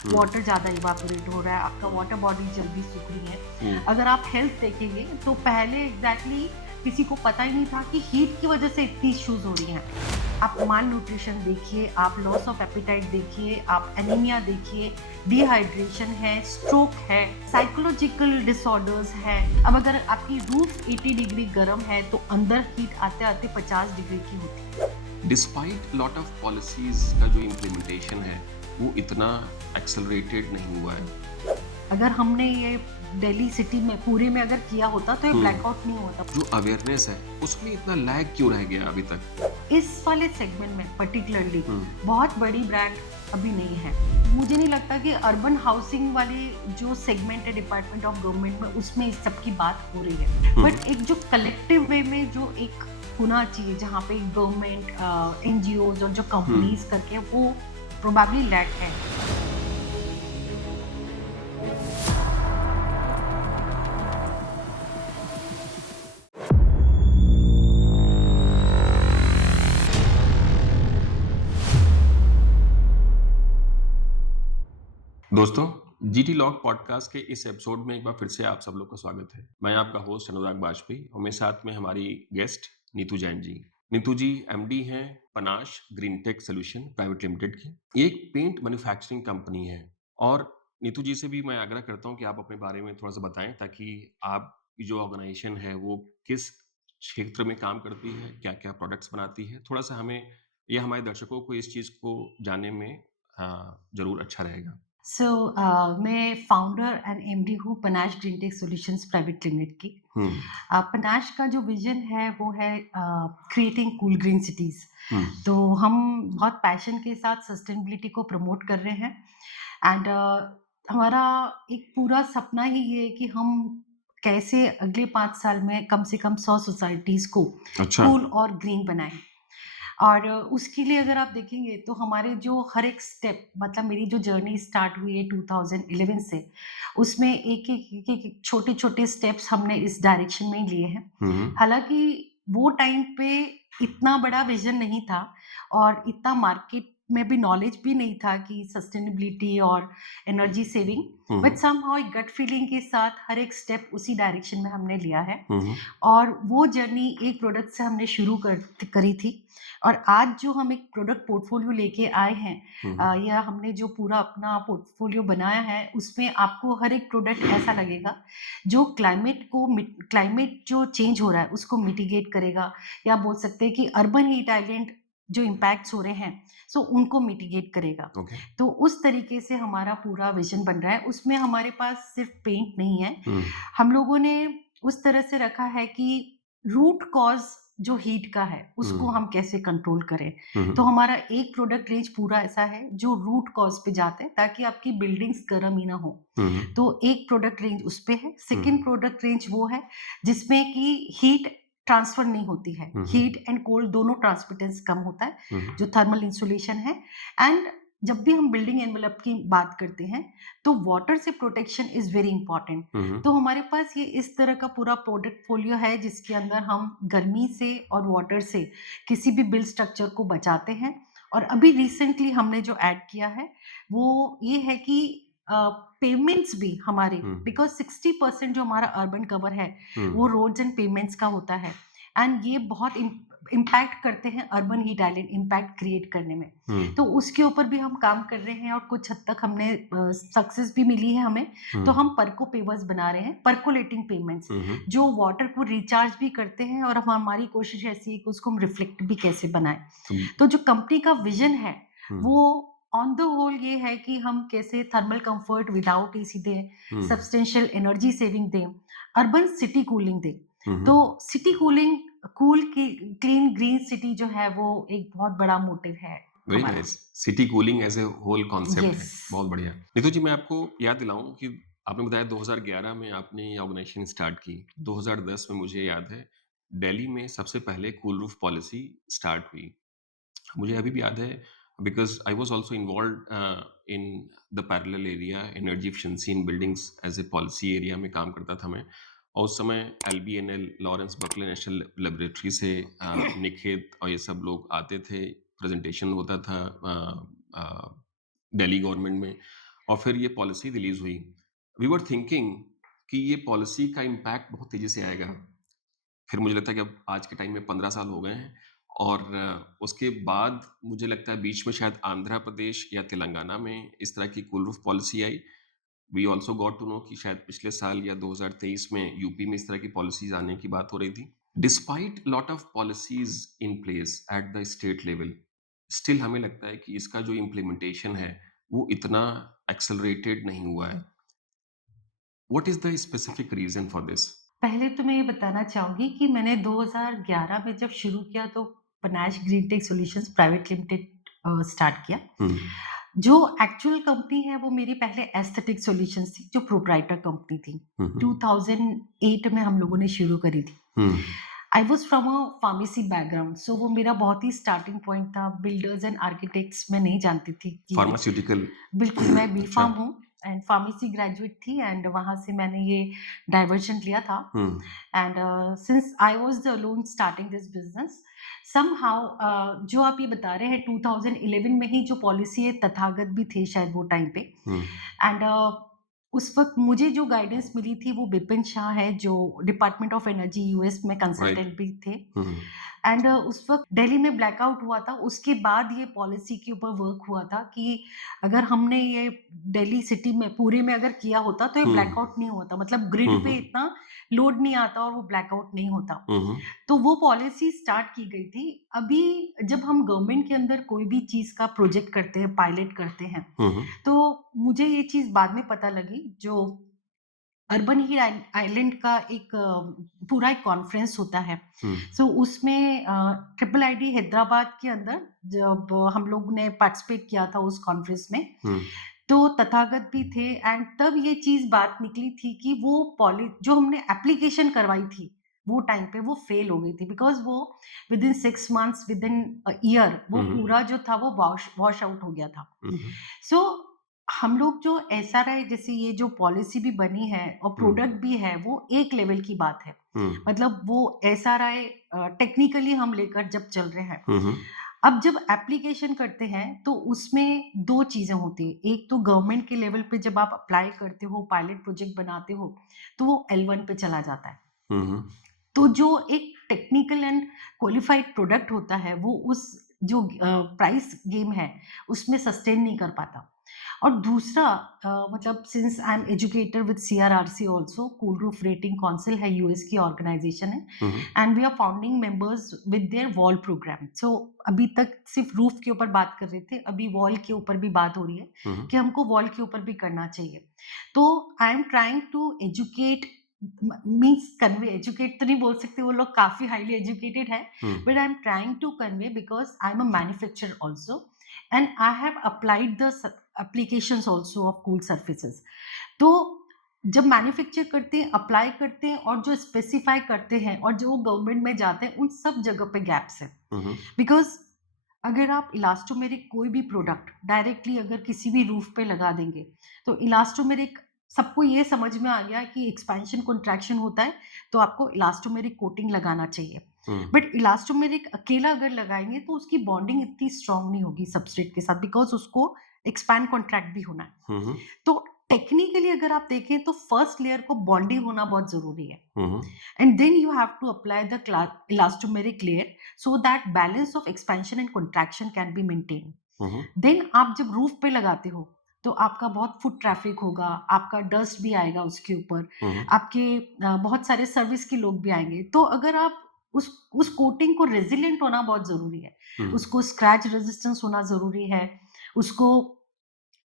हुँ, water ज़्यादा evaporate हो रहा है, आपका वाटर बॉडी जल्दी सूख रही है। हुँ, अगर आप हेल्थ देखेंगे तो पहले एग्ज़ैक्टली किसी को पता ही नहीं था कि हीट की वज़ह से इतनी इश्यूज़ हो रही हैं। आप माल न्यूट्रिशन देखिए, आप लॉस ऑफ एपेटाइट देखिए, आप एनीमिया देखिए, डिहाइड्रेशन है, स्ट्रोक है, साइकोलॉजिकल डिसऑर्डर्स हैं। अब अगर आपकी रूफ 80 डिग्री गर्म है तो अंदर हीट आते-आते 50 डिग्री की होती है। डिस्पाइट लॉट ऑफ पॉलिसीज़ का जो इम्प्लीमेंटेशन है, वो इतना एक्सेलरेटेड नहीं हुआ है। अगर हमने ये दिल्ली सिटी में पूरे में अगर किया होता तो ये हुँ, ब्लैकआउट नहीं होता। जो अवेयरनेस है, उसमें इतना लैग क्यों रह गया अभी तक? इस वाले सेगमेंट में पर्टिकुलरली हुँ, बहुत बड़ी ब्रांड अभी नहीं है। मुझे नहीं लगता कि अर्बन हाउसिंग वाली जो सेगमेंट है डिपार्टमेंट ऑफ गवर्नमेंट में उसमें इस सब की बात हो रही है। हुँ, बट एक जो कलेक्टिव वे में जो एक होना चाहिए जहाँ पे गवर्नमेंट एनजीओज और जो हुँ। कंपनीज करके वो प्रोबेबली लैक है। दोस्तों, जीटी लॉग पॉडकास्ट के इस एपिसोड में एक बार फिर से आप सब लोग का स्वागत है। मैं आपका होस्ट अनुराग बाजपेयी और मेरे साथ में हमारी गेस्ट नीतू जैन जी। नीतू जी एमडी हैं Panash green tech solution private limited की। ये एक पेंट मैन्युफैक्चरिंग कंपनी है और नीतू जी से भी मैं आग्रह करता हूँ कि आप अपने बारे में थोड़ा-सा बताएँ ताकि आपकी जो ऑर्गेनाइजेशन है वो किस क्षेत्र में काम करती है, क्या-क्या प्रोडक्ट्स बनाती है? थोड़ा-सा हमें या हमारे दर्शकों को इस चीज़ को जानने में ज़रूर अच्छा रहेगा। सो मैं फाउंडर एंड एमडी हूँ Panash green tech solutions private limited की। हुँ, पनाश का जो विजन है वो है क्रिएटिंग कूल ग्रीन सिटीज। हुँ, तो हम बहुत पैशन के साथ सस्टेनेबिलिटी को प्रमोट कर रहे हैं एंड हमारा एक पूरा सपना ही ये है कि हम कैसे अगले 5 साल में कम से कम 100 सोसाइटीज को अच्छा। कूल और ग्रीन बनाएं। और उसके लिए अगर आप देखेंगे तो हमारे जो हर एक स्टेप मतलब मेरी जो जर्नी स्टार्ट हुई है 2011 से, उसमें एक छोटे-छोटे स्टेप्स हमने इस डायरेक्शन में ही लिए हैं। हुँ, हुँ, हालाँकि वो टाइम पे इतना बड़ा विज़न नहीं था और इतना मार्केट में भी नॉलेज भी नहीं था कि सस्टेनेबिलिटी और energy saving, hmm, but hmm, somehow एक गट फीलिंग के साथ हर एक स्टेप उसी डायरेक्शन में हमने लिया है। हुँ, हुँ, और वो जर्नी एक प्रोडक्ट से हमने शुरू करी थी और आज जो हम एक प्रोडक्ट पोर्टफोलियो लेके आए हैं, हुँ, हुँ, या हमने जो पूरा अपना पोर्टफोलियो बनाया है उसमें आपको हर एक प्रोडक्ट ऐसा लगेगा जो क्लाइमेट जो चेंज हो रहा है उसको मिटिगेट करेगा, या बोल सकते हैं कि अर्बन हीट आइलैंड जो इम्पैक्ट्स हो रहे हैं सो उनको मिटिगेट करेगा। ओके। तो उस तरीके से हमारा पूरा विजन बन रहा है। उसमें हमारे पास सिर्फ पेंट नहीं है, हुँ, हम लोगों ने उस तरह से रखा है कि रूट कॉज़ जो हीट का है, हुँ, उसको हम कैसे कंट्रोल करें। हुँ, तो हुँ, हमारा एक प्रोडक्ट रेंज पूरा ऐसा है जो रूट कॉज़ पे जाता है ताकि आपकी बिल्डिंग्स गर्म ही ना हो। हुँ, हुँ, तो एक प्रोडक्ट रेंज उस पे है। हुँ, सेकंड प्रोडक्ट रेंज वो है जिसमें कि हीट ट्रांसफर नहीं होती है। Hmm, hmm, heat and cold दोनों ट्रांसमिटेंस कम होता है, हुँ, जो थर्मल इंसुलेशन है। एंड जब भी हम बिल्डिंग एनवेलप की बात करते हैं, तो वाटर से प्रोटेक्शन इज़ वेरी इंपॉर्टेंट। हुँ, हुँ, तो हमारे पास ये इस तरह का पूरा पोर्टफोलियो है जिसके अंदर हम गर्मी से और वाटर से किसी भी बिल स्ट्रक्चर को बचाते हैं। और अभी रिसेंटली हमने जो ऐड किया है वो ये है कि पेमेंट्स भी हमारे, हुँ, बिकॉज़ 60% जो हमारा अर्बन कवर है हुँ, वो रोड्स एंड पेमेंट्स का होता है एंड ये बहुत इम्पैक्ट करते हैं urban heat island impact create करने में। हुँ, तो उसके ऊपर भी हम काम कर रहे हैं और कुछ हद तक हमने सक्सेस भी मिली है हमें। हुँ, तो हम परको पेवर्स बना रहे हैं, परकोलेटिंग पेमेंट्स, हुँ, हुँ, जो वाटर को रिचार्ज भी करते हैं और हमारी कोशिश ऐसी है कि उसको हम रिफ्लेक्ट भी कैसे बनाएँ। तो तो जो कंपनी का विज़न है, हुँ, वो ऑन द होल ये है कि हम कैसे थर्मल कंफर्ट विदाउट एसी दें, हुँ, सब्सटेंशियल एनर्जी सेविंग दें, अर्बन सिटी कूलिंग दें। हुँ, तो हुँ, सिटी कूलिंग कूल की क्लीन ग्रीन सिटी जो है वो एक बहुत बड़ा मोटिव है वेरी हमारा। Nice. City cooling as a whole concept yes. है, बहुत बढ़िया। नीतू जी, मैं आपको याद दिलाऊँ कि आपने बताया 2011 में आपने ये ऑर्गेनाइज़ेशन स्टार्ट की। 2010 में मुझे याद है, दिल्ली में सबसे पहले कूल रूफ पॉलिसी स्टार्ट हुई। मुझे अभी भी याद है because I was also involved in the parallel area energy efficiency in buildings as a policy area में काम करता था मैं। और उस समय एलबीएनएल लॉरेंस बर्कले नेशनल लेबोरेटरी से निखित और ये सब लोग आते थे, प्रेज़ेंटेशन होता था दिल्ली गवर्नमेंट में। और फिर ये पॉलिसी रिलीज़ हुई। वी वर थिंकिंग कि ये पॉलिसी का इम्पैक्ट बहुत तेज़ी से आएगा। फिर मुझे लगता है कि अब आज के टाइम में 15 साल हो गए हैं और उसके बाद मुझे लगता है बीच में शायद आंध्र प्रदेश या तेलंगाना में इस तरह की कूल रूफ पॉलिसी आई। We also got to know कि शायद पिछले साल या 2023 में यूपी में इस तरह की पॉलिसीज़ आने की बात हो रही थी। Despite lot of policies in place at the state level, still हमें लगता है कि इसका जो इम्प्लीमेंटेशन है, वो इतना एक्सेलरेटेड नहीं हुआ है। What is the specific reason for this? पहले तो मैं ये बताना चाहूँगी कि मैंने 2011 में जब शुरू किया तो Panash green tech solutions private limited start किया। हुँ, जो एक्चुअल कंपनी है वो मेरी पहले एस्थेटिक सॉल्यूशंस थी, जो प्रोप्राइटर कंपनी थी। हुँ, हुँ, 2008 में हम लोगों ने शुरू करी थी। हुँ, I was from a pharmacy background, so वो मेरा बहुत ही स्टार्टिंग पॉइंट था। बिल्डर्स एंड आर्किटेक्ट्स मैं नहीं जानती थी कि फार्मास्यूटिकल बिल्कुल, मैं अच्छा, बी-फार्म हूँ एंड फार्मेसी ग्रेजुएट थी एंड वहाँ से मैंने ये डाइवर्जन लिया था। हुँ, And since I was the alone starting this business, somehow जो आप ये बता रहे हैं 2011 में ही जो पॉलिसी है तथागत भी थे शायद वो टाइम पे। हुँ, एंड उस वक़्त मुझे जो गाइडेंस मिली थी वो बिपिन शाह है जो डिपार्टमेंट ऑफ एनर्जी यूएस में राइट, कंसल्टेंट भी थे। हुँ, हुँ, एंड उस वक़्त दिल्ली में ब्लैकआउट हुआ था, उसके बाद ये पॉलिसी के ऊपर वर्क हुआ था कि अगर हमने ये दिल्ली सिटी में पूरे में अगर किया होता तो ये हुँ, ब्लैकआउट नहीं होता, मतलब ग्रिड हुँ, पे हुँ, इतना लोड नहीं आता और वो ब्लैकआउट नहीं होता। हुँ, हुँ, तो वो पॉलिसी स्टार्ट की गई थी। अभी जब हम गवर्नमेंट के अंदर कोई भी चीज़ का प्रोजेक्ट करते हैं, पायलट करते हैं, हुँ, हुँ, तो मुझे ये चीज़ बाद में पता लगी जो अर्बन हिल आइलैंड का एक पूरा एक कॉन्फ्रेंस होता है। हुँ, सो उसमें ट्रिपल आईडी हैदराबाद के अंदर जब हम लोग ने पार्टिसिपेट किया था उस कॉन्फ्रेंस में, हुँ, तो तथागत भी थे एंड तब ये चीज़ बात निकली थी कि वो पॉलि जो हमने एप्लीकेशन करवाई थी, वो टाइम पे वो फेल हो गई थी बिकॉज़ वो within 6 months, within a year वो हुँ, हुँ, पूरा जो था वो वॉश आउट हो गया था। हुँ, हुँ, सो हम लोग जो एसआरआई जैसे ये जो पॉलिसी भी बनी है और हुँ, प्रोडक्ट भी है, वो एक लेवल की बात है। हुँ, मतलब वो एसआरआई टेक्निकली हम लेकर जब चल रहे हैं। हुँ, हुँ, अब जब एप्लीकेशन करते हैं तो उसमें 2 चीज़ें होती हैं। एक तो गवर्नमेंट के लेवल पे जब आप अप्लाई करते हो, पायलट प्रोजेक्ट बनाते हो, तो वो L1 पे चला जाता है। हुँ, हुँ, तो जो एक टेक्निकल एंड क्वालिफाइड प्रोडक्ट होता है, वो उस जो प्राइस गेम है, उसमें सस्टेन नहीं कर पाता। और दूसरा मतलब since I am educator with CRRC also, cool roof rating council है, यूएस की ऑर्गेनाइजेशन है hmm, hmm, and we are founding members with their wall program. सो अभी तक सिर्फ रूफ के ऊपर बात कर रहे थे, अभी वॉल के ऊपर भी बात हो रही है हुँ, हुँ, कि हमको वॉल के ऊपर भी करना चाहिए। तो I am trying to educate, means convey, educate तो नहीं बोल सकते, वो लोग काफ़ी हाइली एजुकेटेड है, hmm, but I am trying to convey because I am a manufacturer also and I have applied the applications also of cool surfaces. तो जब मैन्युफैक्चर करते हैं, अप्लाई करते हैं और जो स्पेसिफाई करते हैं और जो गवर्नमेंट में जाते हैं, उन सब जगह पे गैप्स हैं। हुँ, हुँ, बिकॉज़ अगर आप इलास्टोमेरिक कोई भी प्रोडक्ट डायरेक्टली अगर किसी भी रूफ पे लगा देंगे, तो इलास्टोमेरिक सबको ये समझ में आ गया कि एक्सपेंशन कॉन्ट्रैक्शन होता है, तो आपको इलास्टोमेरिक कोटिंग लगाना चाहिए। हुँ, बट इलास्टोमेरिक अकेला अगर लगाएँगे तो उसकी बॉन्डिंग इतनी स्ट्रॉन्ग नहीं होगी सबस्ट्रेट के साथ, बिकॉज़ उसको एक्सपैंड कॉन्ट्रैक्ट भी होना है। हुँ, हुँ, तो टेक्निकली अगर आप देखें तो फर्स्ट लेयर को बॉन्डिंग होना बहुत ज़रूरी है। Hmm, hmm, And then you have to apply the elastomeric layer so that balance of expansion and contraction can be maintained. Hmm, hmm, then आप जब रूफ पे लगाते हो तो आपका बहुत फुट ट्रैफिक होगा, आपका डस्ट भी आएगा उसके ऊपर, हुँ, हुँ, आपके बहुत सारे सर्विस के लोग भी आएँगे। तो अगर आप उस कोटिंग को रेज़िलिएंट होना बहुत ज़रूरी है। हुँ, उसको स्क्रैच रेज़िस्टेंस होना ज़रूरी है। उसको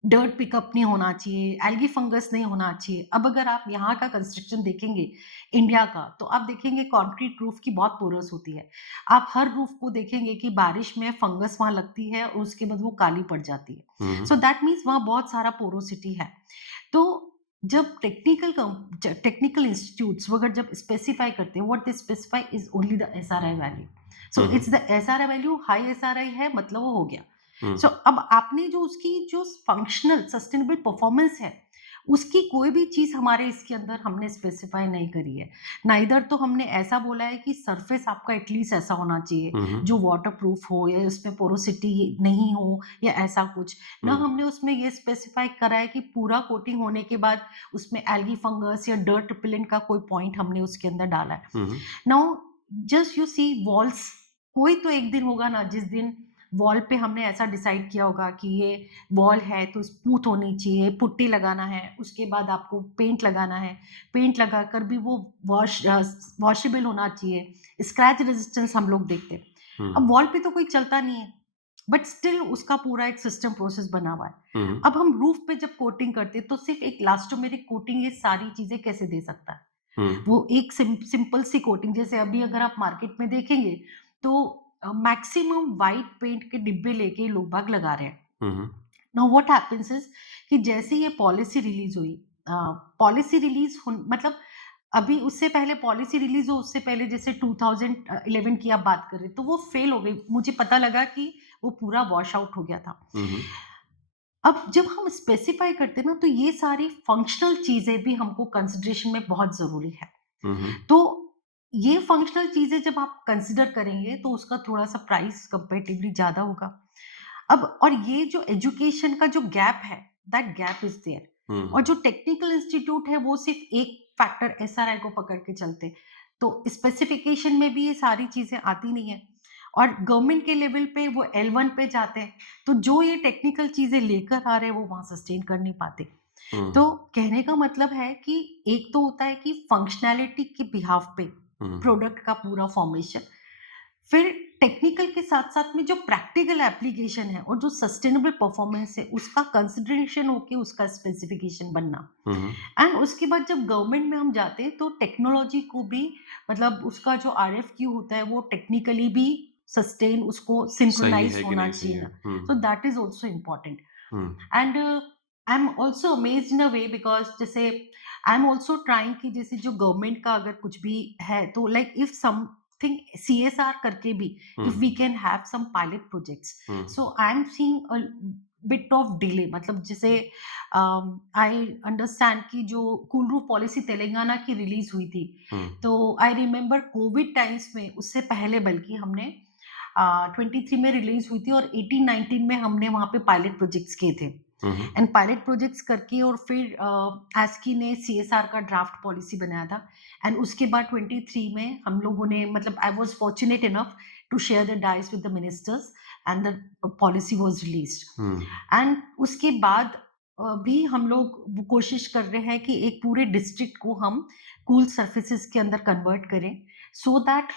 डर्ट पिकअप नहीं होना चाहिए, एल्गी फंगस नहीं होना चाहिए। अब अगर आप यहाँ का कंस्ट्रक्शन देखेंगे, इंडिया का, तो आप देखेंगे कंक्रीट रूफ की बहुत पोरस होती है। आप हर रूफ को देखेंगे कि बारिश में फंगस वहाँ लगती है और उसके बाद वो काली पड़ जाती है। Hmm, hmm, so that means वहाँ बहुत सारा पोरोसिटी है। तो जब टेक्निकल इंस्टीट्यूट्स वगैरह जब स्पेसिफाई करते हैं, what they specify is only the SRI value. So hmm, hmm, it's the SRI value, high SRI है मतलब वो हो गया। हुँ, सो अब आपने जो उसकी जो फंक्शनल सस्टेनेबल परफॉर्मेंस है, उसकी कोई भी चीज़ हमारे इसके अंदर हमने स्पेसिफ़ाई नहीं करी है। नाइदर तो हमने ऐसा बोला है कि सरफेस आपका एटलीस्ट ऐसा होना चाहिए, हुँ, हुँ, जो वाटरप्रूफ हो या उसमें पोरोसिटी नहीं हो या ऐसा कुछ। ना हुँ, हमने उसमें ये स्पेसिफ़ाई करा है कि पूरा कोटिंग होने के बाद उसमें एल्गी फंगस या डर्ट रिपेलेंट का कोई पॉइंट हमने उसके अंदर डाला है। Hmm, now just you see walls, कोई तो एक दिन होगा ना जिस दिन वॉल पे हमने ऐसा डिसाइड किया होगा कि ये वॉल है तो स्मूथ होनी चाहिए, पुट्टी लगाना है, उसके बाद आपको पेंट लगाना है, पेंट लगाकर भी वो वॉशेबल होना चाहिए, स्क्रैच रेजिस्टेंस हम लोग देखते हैं। हुँ, अब वॉल पे तो कोई चलता नहीं है, बट स्टिल उसका पूरा एक सिस्टम प्रोसेस बना हुआ है। हुँ, अब हम रूफ पे जब कोटिंग करते हैं तो सिर्फ एक इलास्टोमेरिक कोटिंग ये सारी चीजें कैसे दे सकता है? हुँ, वो एक सिंपल सी कोटिंग, जैसे अभी अगर आप मार्केट में देखेंगे तो मैक्सिमम व्हाइट पेंट के डिब्बे लेके लोग बाग लगा रहे हैं। हुँ, हुँ, नाउ व्हाट हैपेंस इज कि जैसे ये पॉलिसी रिलीज हुई, पॉलिसी रिलीज मतलब अभी उससे पहले पॉलिसी रिलीज हो उससे पहले जैसे 2011 की आप बात कर रहे हैं तो वो फेल हो गई, मुझे पता लगा कि वो पूरा वॉश आउट हो गया था। हुँ, हुँ, अब जब हम स्पेसिफाई करते हैं ना तो ये सारी फंक्शनल चीजें भी हमको कंसिडरेशन में बहुत जरूरी है। हुँ, हुँ, तो ये फंक्शनल चीज़ें जब आप कंसिडर करेंगे तो उसका थोड़ा-सा प्राइस कंपैरेटिवली ज़्यादा होगा। अब और ये जो एजुकेशन का जो गैप है, दैट गैप इज़ देयर। हुँ, और जो टेक्निकल इंस्टीट्यूट है वो सिर्फ़ एक फैक्टर एसआरआई को पकड़ के चलते हैं। तो स्पेसिफिकेशन में भी ये सारी चीज़ें आती नहीं है। और गवर्नमेंट के लेवल पे वो L1 पे जाते हैं, तो जो ये टेक्निकल चीज़ें लेकर आ रहे हैं वो वहाँ सस्टेन कर नहीं पाते। हुँ, तो कहने का मतलब है कि एक तो होता है कि फंक्शनैलिटी के बिहाफ पे हुँ, प्रोडक्ट का पूरा फॉर्मेशन, फिर टेक्निकल के साथ-साथ में जो प्रैक्टिकल एप्लीकेशन है और जो सस्टेनेबल परफॉर्मेंस है, उसका कंसिडरेशन होके उसका स्पेसिफिकेशन बनना। हुँ, हुँ, एंड उसके बाद जब गवर्नमेंट में हम जाते हैं तो टेक्नोलॉजी को भी मतलब उसका जो आरएफक्यू होता है वो टेक्निकली भी सस्टेन उसको सही सिंक्रोनाइज़ है कि होना नहीं सही चाहिए है? ना। Hmm, so that is also important. Hmm, and I am also amazed in a way because जैसे आई एम ऑल्सो ट्राइंग कि जैसे जो गवर्नमेंट का अगर कुछ भी है तो लाइक इफ समथिंग सीएसआर करके भी hmm, if we can have some pilot projects, hmm, so I am seeing a bit of delay, मतलब जैसे आई अंडरस्टैंड कि जो कूल रूफ पॉलिसी तेलंगाना की रिलीज हुई थी, हुँ, तो आई रिमेम्बर कोविड टाइम्स में उससे पहले बल्कि हमने 23 में रिलीज हुई थी और 18-19 में हमने वहाँ पे पायलट प्रोजेक्ट्स किए थे। हुँ, हुँ, एंड पायलट प्रोजेक्ट्स करके और फिर एस्की ने सीएसआर का ड्राफ्ट पॉलिसी बनाया था। एंड उसके बाद 23 में हम लोगों ने मतलब I was fortunate enough to share the dais with the ministers and the policy was released. Hmm, and उसके बाद भी हम लोग वो कोशिश कर रहे हैं कि एक पूरे डिस्ट्रिक्ट को हम कूल सर्फेसेस के अंदर कन्वर्ट करें सो दैट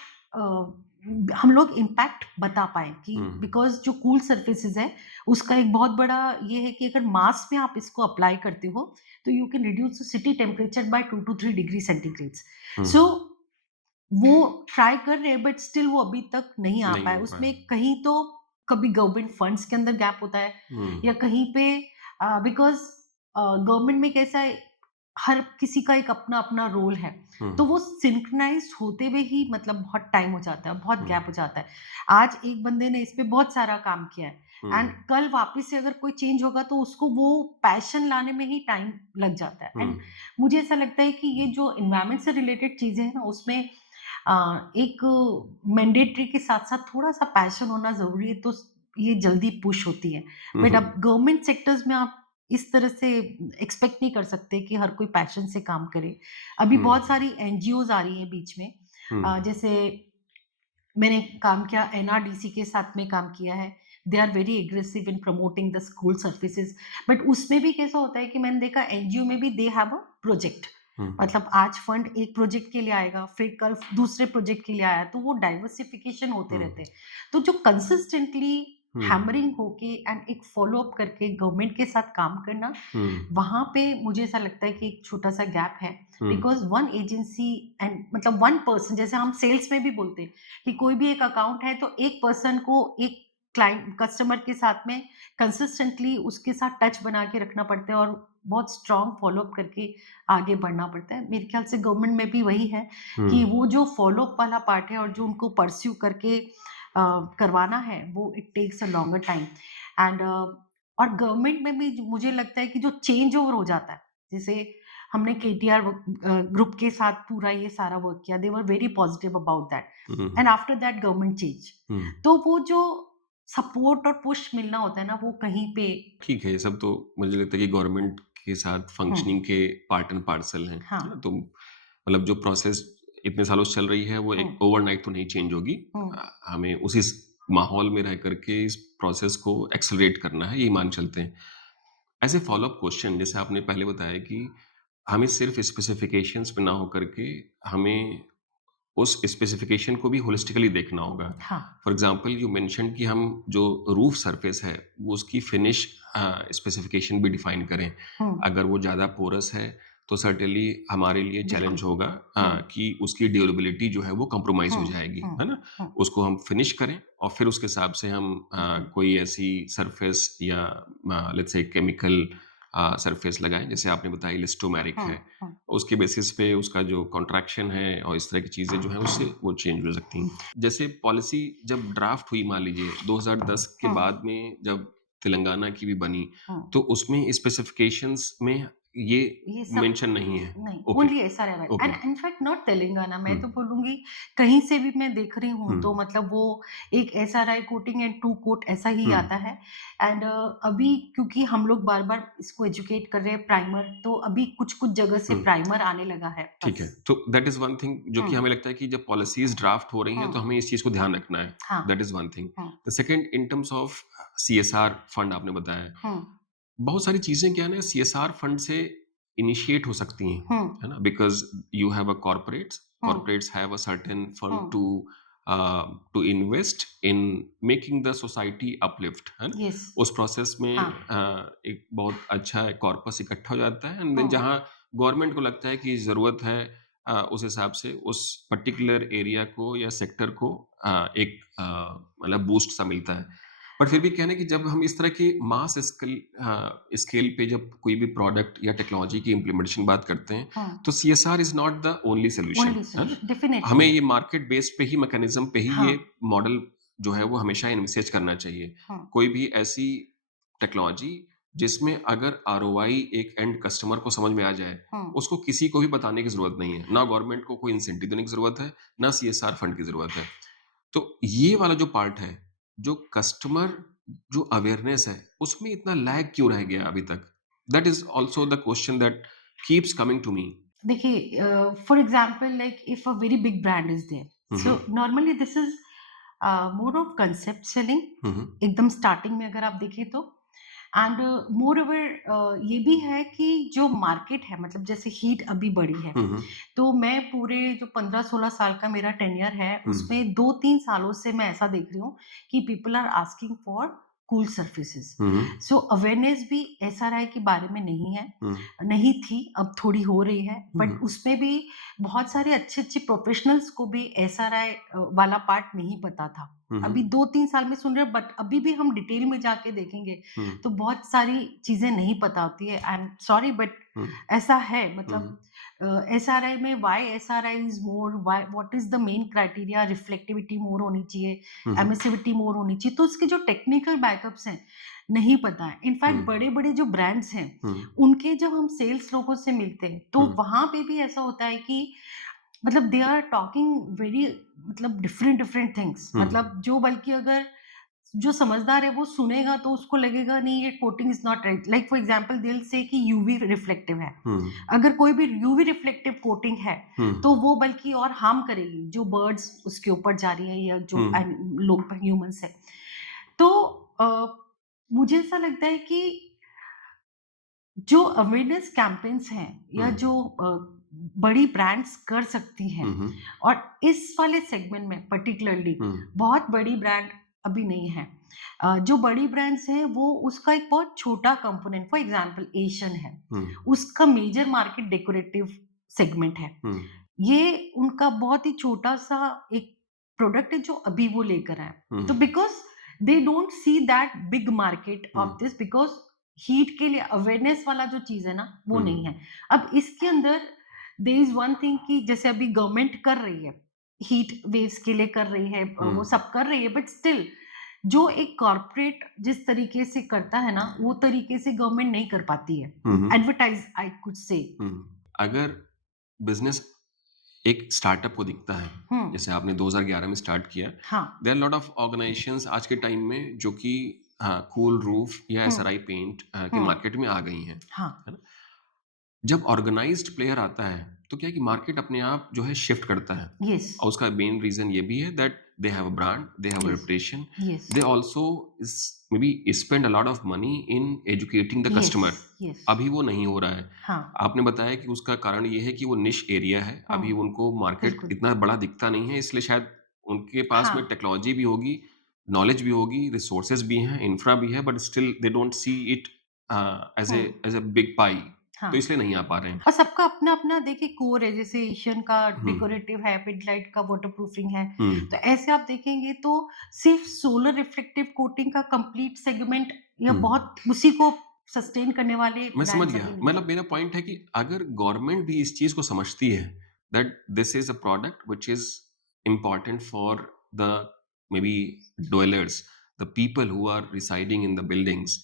हम लोग इम्पैक्ट बता पाएँ कि हुँ, बिकॉज़ जो कूल सर्फेसेस है, उसका एक बहुत बड़ा ये है कि अगर मास में आप इसको अप्लाई करते हो, तो you can reduce the city temperature by 2 to 3 degree centigrades. Hmm, so वो ट्राई कर रहे हैं बट स्टिल वो अभी तक नहीं आ नहीं पाया। हो पाया। उसमें कहीं तो कभी गवर्नमेंट फंड्स के अंदर गैप होता है हुँ, या कहीं पे बिकॉज़ गवर्नमेंट में कैसा है, हर किसी का एक अपना-अपना रोल है। हुँ, तो वो सिंक्रोनाइज़्ड होते हुए ही मतलब बहुत टाइम हो जाता है, बहुत हुँ, गैप हो जाता है। आज एक बंदे ने इस पे बहुत सारा काम किया है हुँ, एंड कल वापस से अगर कोई चेंज होगा तो उसको वो पैशन लाने में ही टाइम लग जाता है। हुँ, एंड मुझे ऐसा लगता है कि ये जो एनवायरनमेंट से रिलेटेड चीज़ें हैं ना उसमें एक मैंडेटरी के साथ-साथ थोड़ा-सा पैशन होना ज़रूरी है, तो ये जल्दी पुश होती है। हुँ, बट हुँ, अब गवर्नमेंट सेक्टर्स में आप इस तरह से एक्सपेक्ट नहीं कर सकते कि हर कोई पैशन से काम करे। अभी हुँ, बहुत सारी एनजीओज़ आ रही हैं बीच में। हुँ, जैसे मैंने काम किया, एनआरडीसी के साथ में काम किया है। They are very aggressive in promoting the school services. But उसमें भी कैसा होता है कि मैंने देखा एनजीओ में भी दे हैव अ प्रोजेक्ट, हुँ, मतलब आज फंड एक प्रोजेक्ट के लिए आएगा, फिर कल दूसरे प्रोजेक्ट के लिए आया, तो वो डाइवर्सिफिकेशन होते हुँ, रहते हैं। तो जो कंसिस्टेंटली हुँ, हैमरिंग होके एंड एक फॉलो अप करके गवर्नमेंट के साथ काम करना, हुँ, वहाँ पे मुझे ऐसा लगता है कि एक छोटा-सा गैप है। हुँ, बिकॉज़ वन एजेंसी एंड मतलब वन पर्सन, जैसे हम सेल्स में भी बोलते हैं कि कोई भी एक अकाउंट है तो एक पर्सन को एक क्लाइंट कस्टमर के साथ में कंसिस्टेंटली उसके साथ टच बना के रखना पड़ता है और बहुत स्ट्रॉन्ग फ़ॉलो अप करके आगे बढ़ना पड़ता है। मेरे ख्याल से गवर्नमेंट में भी वही है हुँ, कि वो जो फ़ॉलो अप वाला पार्ट है और जो उनको परस्यू करके करवाना है वो it takes a longer time. And और गवर्नमेंट में भी मुझे लगता है कि जो चेंज ओवर हो जाता है, जैसे हमने केटीआर ग्रुप के साथ पूरा ये सारा वर्क किया, they were very positive about that hmm, and after that government change. Hmm. तो वो जो सपोर्ट और पुश मिलना होता है ना, वो कहीं पे ठीक है, ये सब तो मुझे लगता है कि गवर्नमेंट के साथ हुँ, फंक्शनिंग के पार्ट एंड पार्सल हैं, हाँ, है ना? तो मतलब जो प्रोसेस इतने सालों से चल रही है, वो हुँ, एक ओवरनाइट तो नहीं चेंज होगी। हुँ, हमें उसी माहौल में रह कर के इस प्रोसेस को एक्सेलरेट करना है, यही मान चलते हैं। एज़ ए फ़ॉलो-अप क्वेश्चन जैसे आपने पहले बताया कि हमें सिर्फ़ स्पेसिफ़िकेशंस पे ना हो कर के हमें उस स्पेसिफ़िकेशन को भी होलिस्टिकली देखना होगा। हाँ, फॉर एग्ज़ाम्पल यू मेंशन्ड कि हम जो रूफ सरफेस है, वो उसकी फिनिश स्पेसिफ़िकेशन भी डिफ़ाइन करें। हुँ, अगर वो ज़्यादा पोरस है, तो सर्टेनली हमारे लिए बिल्कुल, चैलेंज होगा हुँ, कि उसकी ड्यूरेबिलिटी जो है वो कॉम्प्रोमाइज़ हुँ, हो जाएगी, हुँ, है ना? हुँ, उसको हम फिनिश करें और फिर उसके हिसाब से हम बिल्कुल, कोई ऐसी सरफेस या लेट्स से केमिकल सरफेस लगाएँ, जैसे आपने बताया इलास्टोमेरिक हुँ, है। हुँ, उसके बेसिस पे उसका जो कॉन्ट्रैक्शन है और इस तरह की चीज़ें जो हैं उससे वो चेंज हो सकती हैं। जैसे पॉलिसी जब ड्राफ्ट हुई मान लीजिए 2010 के हुँ, बाद में जब तेलंगाना की भी बनी, हुँ। तो उसमें स्पेसिफ़िकेशंस में ये ये सब मेंशन नहीं है। नहीं, okay, only SRML okay. And in fact not Telangana, hmm, मैं तो बोलूँगी कहीं से भी मैं देख रही हूँ हुँ, तो मतलब वो एक SRI coating and to coat ऐसा ही हुँ। आता है एंड अभी क्योंकि हम लोग बार-बार इसको एजुकेट कर रहे हैं प्राइमर, तो अभी कुछ-कुछ जगह से हुँ, प्राइमर आने लगा है ठीक है। बस। तो दैट इज़ वन थिंग जो हुँ, कि हमें लगता है कि जब पॉलिसीज़ ड्राफ्ट हो रही हैं, तो हुँ, हमें इस चीज़ को ध्यान रखना है। हाँ, that is one thing. Hmm, the second in terms of CSR fund आपने बताया। हुँ, बहुत सारी चीज़ें क्या है ना सीएसआर फंड से इनिशिएट हो सकती हैं, हुँ, है ना? Because you have a hmm, corporates have a certain hmm, fund to invest in making the society uplift, है ना? येस, उस प्रोसेस में हाँ, एक बहुत अच्छा कॉर्पस इकट्ठा हो जाता है एंड देन हुँ, जहाँ गवर्नमेंट को लगता है कि ज़रूरत है उस हिसाब से उस पर्टिकुलर एरिया को या सेक्टर को एक मतलब बूस्ट सा मिलता है। बट फिर भी क्या है ना कि जब हम इस तरह की मास स्केल पे जब कोई भी प्रोडक्ट या टेक्नोलॉजी की इम्प्लीमेंटेशन की बात करते हैं, हुँ, तो CSR is not the only solution, only है ना? सॉल्यूशन डेफिनिटली हमें नहीं। ये मार्केट बेस्ड पे ही मैकेनिज़्म पे ही हाँ, ये मॉडल जो है वो हमेशा एनविसेज करना चाहिए। हुँ, कोई भी ऐसी टेक्नोलॉजी जिसमें अगर आरओआई एक एंड कस्टमर को समझ में आ जाए, हुँ, उसको किसी को भी बताने की ज़रूरत नहीं है। ना गवर्नमेंट को कोई इंसेंटिव देने की ज़रूरत है, ना सीएसआर फंड की ज़रूरत है। तो ये वाला जो पार्ट है, जो कस्टमर जो अवेयरनेस है, उसमें इतना लैग क्यों रह गया अभी तक? That is also the question that keeps coming to me. देखिए for example like if a very big brand is there hmm, so hmm. Normally this is more of concept selling hmm, hmm. एकदम starting में अगर आप देखें तो and more over ये भी है कि जो मार्केट है मतलब जैसे हीट अभी बढ़ी है हुँ, हुँ। तो मैं पूरे जो 15-16 साल का मेरा टेन्योर है हुँ। उसमें 2-3 सालों से मैं ऐसा देख रही हूँ कि people are asking for cool surfaces hmm, hmm. So awareness भी एसआरआई के बारे में नहीं है हुँ। नहीं थी अब थोड़ी हो रही है हुँ, बट हुँ। उसमें भी बहुत सारे अच्छे अच्छे प्रोफेशनल्स को भी एसआरआई वाला पार्ट नहीं पता था हुँ, अभी हुँ। 2-3 साल में सुन रहे हैं बट अभी भी हम डिटेल में जाके देखेंगे हुँ। तो बहुत सारी चीजें नहीं पता होती है I am sorry but hmm. ऐसा है हुँ, मतलब हुँ। एसआरआई में why SRI is more why what is the main criteria reflectivity more होनी चाहिए हुँ, हुँ। एमिसिविटी मोर होनी चाहिए तो उसके जो टेक्निकल बैकअप्स हैं नहीं पता है हुँ। इनफैक्ट बड़े बड़े जो ब्रांड्स हैं हुँ। उनके जब हम सेल्स लोगों से मिलते हैं तो हुँ। वहां पे भी ऐसा होता है कि मतलब दे आर टॉकिंग वेरी मतलब डिफरेंट डिफरेंट थिंग्स हुँ। मतलब जो बल्कि अगर जो समझदार है वो सुनेगा तो उसको लगेगा नहीं ये coating is not right like for example दिल से कि यूवी रिफ्लेक्टिव है हुँ। अगर कोई भी यूवी रिफ्लेक्टिव कोटिंग है हुँ। तो वो बल्कि और हार्म करेगी जो बर्ड्स उसके ऊपर जा रही है या जो हुँ। लोग ह्यूमंस है तो मुझे ऐसा लगता है कि जो अवेयरनेस कैंपेन्स हैं या हुँ। जो बड़ी ब्रांड्स कर सकती हैं हुँ, हुँ। और इस वाले सेगमेंट में पर्टिकुलरली हुँ। बहुत बड़ी ब्रांड अभी नहीं है। जो बड़ी ब्रांड्स हैं वो उसका एक बहुत छोटा कंपोनेंट फॉर एग्जांपल एशियन है। हुँ। उसका मेजर मार्केट डेकोरेटिव सेगमेंट है। हुँ। ये उनका बहुत ही छोटा-सा एक प्रोडक्ट है जो अभी वो लेकर आए। हुँ। तो because they don't see that big market hmm. Of this because heat के लिए अवेयरनेस वाला जो चीज़ है ना, वो हुँ। नहीं है। अब इसके अंदर देयर इज़ वन थिंग कि जैसे अभी गवर्नमेंट कर रही है, हीट वेव्स के लिए कर रही है, हुँ। वो सब कर रही है बट स्टिल जो एक कॉर्पोरेट जिस तरीके से करता है ना, वो तरीके से गवर्नमेंट नहीं कर पाती है। Hmm, hmm. Advertise I could say. हुँ। अगर बिज़नेस एक स्टार्टअप को दिखता है, हुँ, जैसे आपने 2011 में स्टार्ट किया, हाँ, there are lot of organisations आज के टाइम में जो कि कूल रूफ या हुँ, एसआरआई पेंट के हुँ, मार्केट में आ गई हैं, हाँ, है ना? जब ऑर्गेनाइज्ड प्लेयर आता है, तो क्या है कि मार्केट अपने आप जो है शिफ्ट करता है येस, और उसका मेन रीज़न ये भी है that they have a brand, they have a yes, reputation, yes, they also is maybe spend a lot of money in educating the yes, customer. Yes, अभी वो नहीं हो रहा है। हाँ, आपने बताया कि उसका कारण ये है कि वो निश एरिया है, हुँ, अभी उनको मार्केट बिल्कुल, इतना बड़ा दिखता नहीं है, इसलिए शायद उनके पास हाँ, में टेक्नोलॉजी भी होगी, नॉलेज भी होगी, रिसोर्सेज़ भी हैं, इंफ्रा भी है, but still they don't see it hmm, as a big pie, तो हाँ। इसलिए नहीं आ पा रहे हैं। और सबका अपना-अपना देखिए कोर है, जैसे एशियन का हुँ, डेकोरेटिव है, पिडलाइट का वाटरप्रूफिंग है। हुँ, तो ऐसे आप देखेंगे तो सिर्फ़ सोलर रिफ्लेक्टिव कोटिंग का कंप्लीट सेगमेंट या हुँ। बहुत उसी को सस्टेन करने वाले मैं समझ ब्रांड्स गया। अभी नहीं है। मतलब मेरा पॉइंट है कि अगर गवर्नमेंट भी इस चीज़ को समझती है that this is a product which is important for the maybe dwellers, the people who are residing in the buildings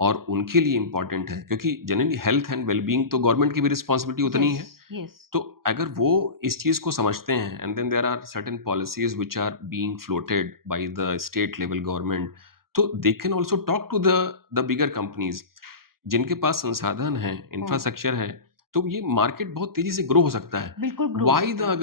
और उनके लिए इम्पोर्टेंट है क्योंकि जनरली हेल्थ एंड वेल-बीइंग तो गवर्नमेंट की भी रिस्पॉन्सिबिलिटी उतनी ही येस, है। येस। तो अगर वो इस चीज़ को समझते हैं and then there are certain policies which are being floated by the state level government, तो they can also talk to the bigger companies जिनके पास संसाधन हैं, हुँ, इंफ्रास्ट्रक्चर है, तो ये मार्केट बहुत तेज़ी से ग्रो हो सकता है। बिल्कुल ग्रो हो व्हाई सकता है।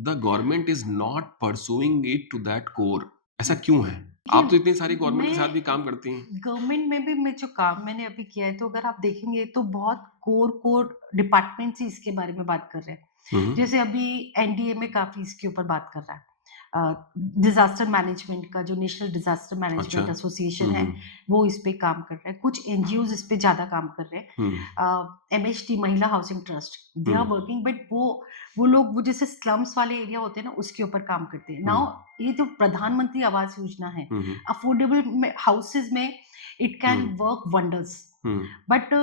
The government is not pursuing it to that core? ऐसा क्यों है? देखिए, आप तो इतनी सारी गवर्नमेंट के साथ भी मैं काम करती हैं। गवर्नमेंट में भी मैं जो काम मैंने अभी किया है, तो अगर आप देखेंगे तो बहुत कोर डिपार्टमेंट्स ही इसके बारे में बात कर रहे हैं। हुँ, हुँ। जैसे अभी एनडीए में काफ़ी इसके ऊपर बात कर रहा है। डिज़ास्टर मैनेजमेंट का जो नेशनल डिज़ास्टर अच्छा। मैनेजमेंट एसोसिएशन हुँ, है, हुँ। वो इस पे काम कर रहा है। कुछ एनजीओज़ इस पे ज़्यादा काम कर रहे हैं। Hmm, MHT Mahila housing trust, they hmm, are working, but वो लोग वो जैसे स्लम्स वाले एरिया होते हैं ना, उसके ऊपर काम करते हैं। हुँ, नाउ ये जो प्रधानमंत्री आवास योजना है, हुँ, हुँ, अफोर्डेबल में हाउसेज़ में it hmm, can work wonders. Hmm, but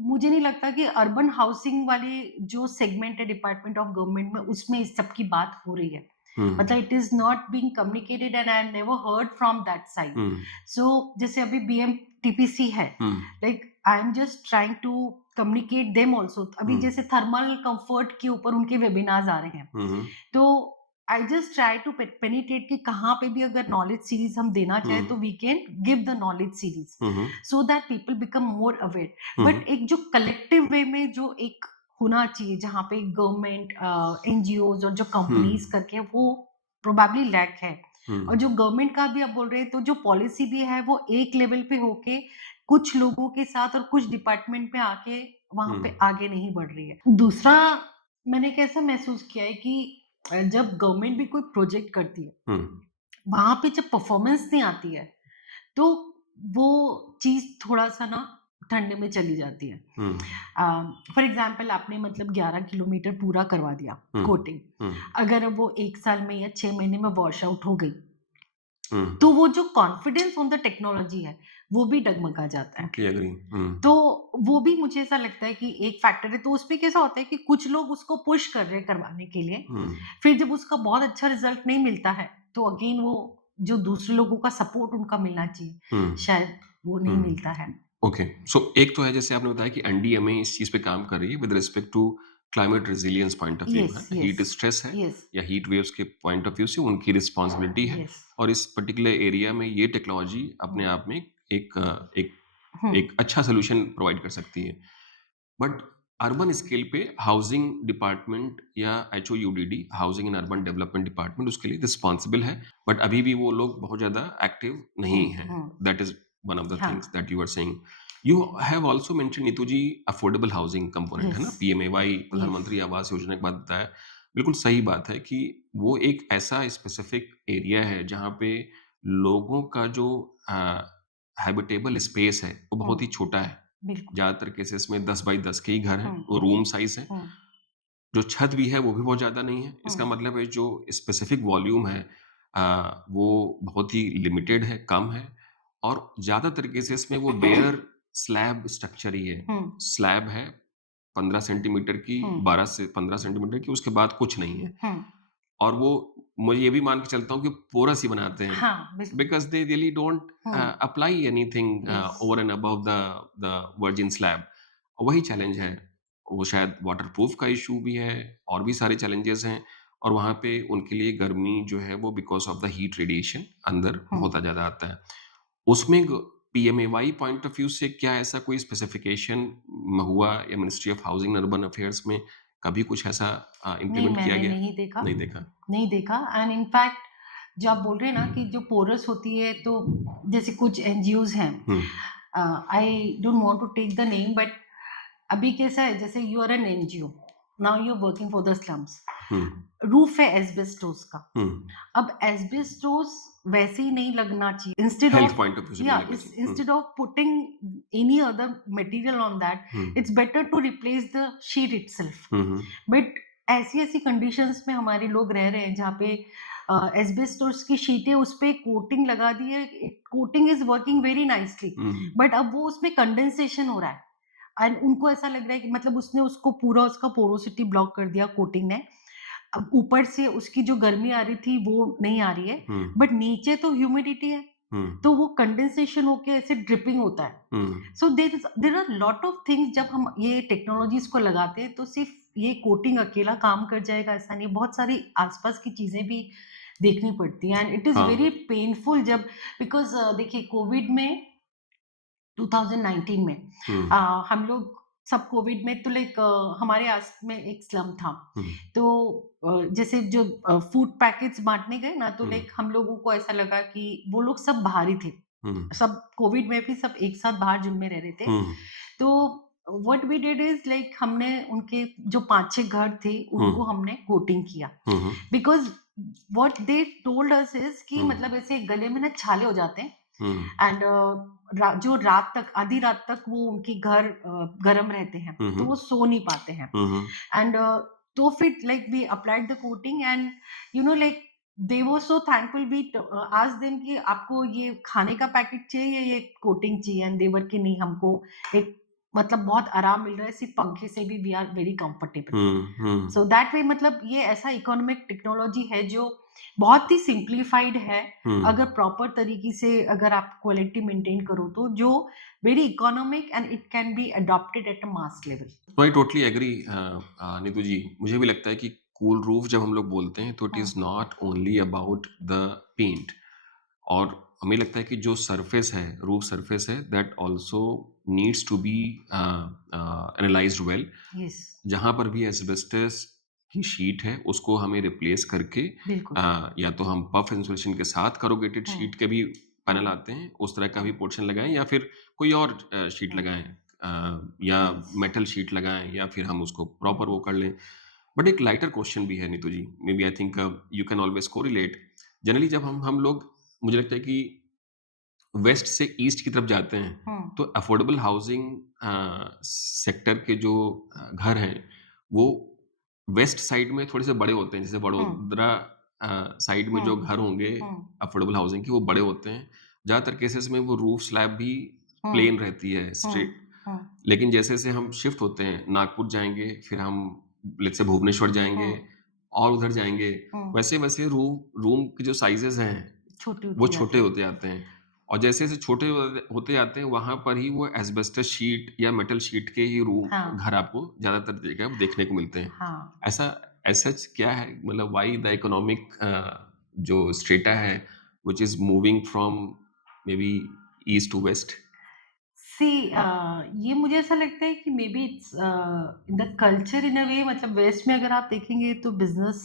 मुझे नहीं लगता कि अर्बन हाउसिंग वाली जो सेगमेंट है डिपार्टमेंट ऑफ गवर्नमेंट में, उसमें इस सब की बात हो रही है। हुँ, मतलब it is not being communicated and I never heard from that side. Hmm, so जैसे अभी बीएमटीपीसी है, hmm, like I am just trying to communicate them also. अभी हुँ, जैसे थर्मल कंफर्ट के ऊपर उनके वेबिनार्स आ रहे हैं। हुँ, हुँ, तो I just try to penetrate कि कहाँ पे भी अगर नॉलेज सीरीज हम देना हुँ, चाहें तो we can give the knowledge series hmm, hmm, so that people become more aware. Hmm, but एक जो कलेक्टिव वे में जो एक होना चाहिए, जहाँ पे गवर्नमेंट, एनजीओज और जो हुँ, कंपनीज करके हैं, वो प्रोबेबली लैक है। हुँ, और जो गवर्नमेंट का भी आप बोल रहे हैं, तो जो पॉलिसी भी है वो एक लेवल पे होके कुछ लोगों के साथ और कुछ डिपार्टमेंट पे आके वहां हुँ, पे आगे नहीं बढ़ रही है। दूसरा, मैंने कैसा महसूस किया है कि जब गवर्नमेंट भी कोई प्रोजेक्ट करती है, हुँ, वहाँ पे जब परफॉर्मेंस नहीं आती है, तो वो चीज़ थोड़ा-सा ना ठंडे में चली जाती है। हुँ, फॉर एग्ज़ाम्पल आपने मतलब 11 किलोमीटर पूरा करवा दिया हुँ, कोटिंग, हुँ, अगर अब वो 1 साल में या 6 महीने में वॉश आउट हो गई, हुँ, तो वो जो कॉन्फिडेंस ऑन द टेक्नोलॉजी है, वो भी डगमगा जाता है। Totally agree. हुँ, तो वो भी मुझे ऐसा लगता है कि एक फैक्टर है। तो उसमें कैसा होता है कि कुछ लोग उसको पुश कर रहे हैं करवाने के लिए, हुँ, फिर जब उसका बहुत अच्छा रिजल्ट नहीं मिलता है, तो अगेन वो जो दूसरे लोगों का सपोर्ट उनका मिलना चाहिए, हुँ, शायद वो नहीं हुँ। मिलता है। ओके, सो एक तो है जैसे आपने बताया कि एनडीएमए इस चीज़ पे काम कर रही है with respect to climate resilience point of view yes, है, यस, हीट स्ट्रेस है यस, या हीट वेव्स के पॉइंट ऑफ व्यू से उनकी रिस्पॉन्सिबिलिटी है यस। और इस पर्टिकुलर एरिया में ये टेक्नोलॉजी हुँ, अपने आप में एक हुँ, एक अच्छा सॉल्यूशन प्रोवाइड कर सकती है। बट अर्बन स्केल पे हाउसिंग डिपार्टमेंट या HOUDD housing and urban development department उसके लिए रिस्पॉन्सिबल है, बट अभी भी वो लोग बहुत ज़्यादा एक्टिव हुँ, नहीं हैं। Hmm. That is one of the हाँ, things that you are saying. You have also mention Neetu ji affordable housing component है यस, ना, पीएमएवाई यस, प्रधानमंत्री आवास योजना के बाद बताया। बिल्कुल सही बात है कि वो एक ऐसा स्पेसिफिक एरिया है जहाँ पे लोगों का जो हैबिटेबल स्पेस है वो हुँ, बहुत ही छोटा है। बिल्कुल। ज़्यादातर केसेस में 10 बाई 10 के ही घर हैं, हुँ, वो हुँ, रूम साइज़ हैं। हुँ, जो छत भी है वो भी बहुत ज़्यादा नहीं है। हुँ, इसका मतलब है जो स्पेसिफिक वॉल्यूम है वो बहुत ही लिमिटेड है, कम है और ज़्यादातर केसेस में वो बेयर स्लैब स्ट्रक्चर ही है। हुँ, स्लैब है 15 सेंटीमीटर की, हुँ, 12 से 15 सेंटीमीटर की, उसके बाद कुछ नहीं है। हुँ, और वो मुझे ये भी मान के चलता हूँ कि पोरस ही बनाते हैं, हाँ, बिल्कुल। Because they really don't hmm, apply anything yes. Over and above the virgin slab. वही चैलेंज है। वो शायद वाटरप्रूफ का इश्यू भी है और भी सारे चैलेंजेस हैं और वहाँ पे उनके लिए गर्मी जो है वो because of the heat radiation अंदर हुँ। बहुत ज़्यादा आता है। उसमें ग पीएमएवाई पॉइंट ऑफ व्यू से क्या ऐसा कोई स्पेसिफिकेशन हुआ या ministry of housing and urban affairs में कभी कुछ ऐसा नहीं, इम्प्लीमेंट किया मैंने गया? नहीं देखा, नहीं देखा। नहीं देखा एंड इनफैक्ट जो आप बोल रहे हैं ना कि जो पोरस होती है तो जैसे कुछ एनजीओज़ हैं hmm, I don't want to take the name but अभी कैसा है जैसे you are an NGO, now you are working for the slums, hmm, roof है एस्बेस्टोस का। हुँ। अब एस्बेस्टोस वैसे ही नहीं लगना चाहिए instead health of point of view से नहीं या लगना चाहिए। Hmm, instead of putting any other material on that hmm, it's better to replace the sheet itself. Hmm, hmm, but ऐसी-ऐसी कंडीशंस में हमारे लोग रह रहे हैं जहाँ पे एस्बेस्टोस की शीटें उस पे कोटिंग लगा दी है, coating is working very nicely hmm, but अब वो उसमें कंडेंसेशन हो रहा है एंड उनको ऐसा लग रहा है कि मतलब उसने उसको पूरा उसका पोरोसिटी ब्लॉक कर दिया कोटिंग ने। अब ऊपर से उसकी जो गर्मी आ रही थी वो नहीं आ रही है, हुँ, बट नीचे तो ह्यूमिडिटी है, हुँ, तो वो कंडेंसेशन होके ऐसे ड्रिपिंग होता है। Hmm, so there are lot of things जब हम ये टेक्नोलॉजीज़ को लगाते हैं तो सिर्फ़ ये कोटिंग अकेला काम कर जाएगा ऐसा नहीं है, बहुत सारी आस-पास की चीज़ें भी देखनी पड़ती हैं एंड इट इज़ हाँ, वेरी पेनफुल जब बिकॉज़ देखिए कोविड में 2019 में हुँ, हम लोग सब कोविड में तो लाइक हमारे आस में एक स्लम था। हुँ, तो जैसे जो फूड पैकेट्स बाँटने गए ना तो हुँ, लाइक हम लोगों को ऐसा लगा कि वो लोग सब बाहर ही थे। हुँ, सब कोविड में भी सब एक साथ बाहर ज़ूम में रह रहे थे। हुँ, तो what we did is like हमने उनके जो 5-6 घर थे हुँ, उनको हमने कोटिंग किया। Hmm, hmm, because what they told us is कि हुँ, मतलब ऐसे गले में ना छाले हो जाते हैं हुँ, एंड जो रात तक आधी रात तक वो उनके घर गर्म रहते हैं, हुँ, तो हुँ, वो सो नहीं पाते हैं हुँ, हुँ, एंड तो फिर like we applied the coating and you know like they were so thankful we asked them कि आपको ये खाने का पैकेट चाहिए या ये कोटिंग चाहिए एंड दे वर कि नहीं हमको एक मतलब बहुत आराम मिल रहा है सिर्फ पंखे से भी we are very comfortable. Hmm, hmm, so that way मतलब ये ऐसा इकोनॉमिक टेक्नोलॉजी है जो बहुत ही सिंप्लीफाइड है हुँ। अगर प्रॉपर तरीके से अगर आप क्वालिटी मेंटेन करो तो जो very economic and it can be adopted at a mass level. I totally agree Neetu ji. मुझे भी लगता है कि कूल रूफ जब हम लोग बोलते हैं तो इट इज़ हाँ, not only about the paint और हमें लगता है कि जो सरफेस है, रूफ सरफेस है that also needs to be analysed well. Yes, जहाँ पर भी एस्बेस्टस की शीट है उसको हमें रिप्लेस करके बिल्कुल। या तो हम पफ इंसुलेशन के साथ करूगेटेड हुँ, शीट के भी पैनल हुँ, आते हैं, उस तरह का हुँ, भी पोर्शन लगाएँ या फिर कोई और शीट हुँ, लगाएँ या यस, मेटल शीट लगाएँ या फिर हम उसको हुँ, प्रॉपर वो कर लें। बट एक लाइटर क्वेश्चन भी है Neetu ji, may be I think you can always correlate. Generally जब हम लोग मुझे लगता है कि वेस्ट से ईस्ट की तरफ जाते हैं, हुँ, तो अफोर्डेबल हाउसिंग सेक्टर के जो घर हैं, वो वेस्ट साइड में थोड़े-से बड़े होते हैं। जैसे हुँ, वडोदरा साइड में हुँ, जो घर होंगे हुँ, अफोर्डेबल हाउसिंग के, वो बड़े होते हैं। ज़्यादातर केसेज़ में वो रूफ स्लैब भी हुँ, प्लेन रहती है, हुँ, स्ट्रेट। हुँ, लेकिन जैसे-जैसे हम शिफ्ट होते हैं, नागपुर जाएँगे, फिर हम लेट्स से भुवनेश्वर हुँ, जाएँगे और उधर जाएँगे, हुँ, वैसे-वैसे रूम के जो साइज़ेज़ हैं छोटी वो होती छोटे जाती है। होते जाते हैं और जैसे-जैसे छोटे होते जाते हैं, वहाँ पर ही वो एस्बेस्टस शीट या मेटल शीट के ही हाँ, रूम घर आपको ज़्यादातर जगह देखने को मिलते हैं। हाँ। ऐसा एज़ सच क्या है मतलब व्हाई द इकोनॉमिक जो स्ट्रेटा है which is moving from maybe east to west? See ये मुझे ऐसा लगता है कि maybe it's in the culture in a way मतलब वेस्ट में अगर आप देखेंगे तो बिजनेस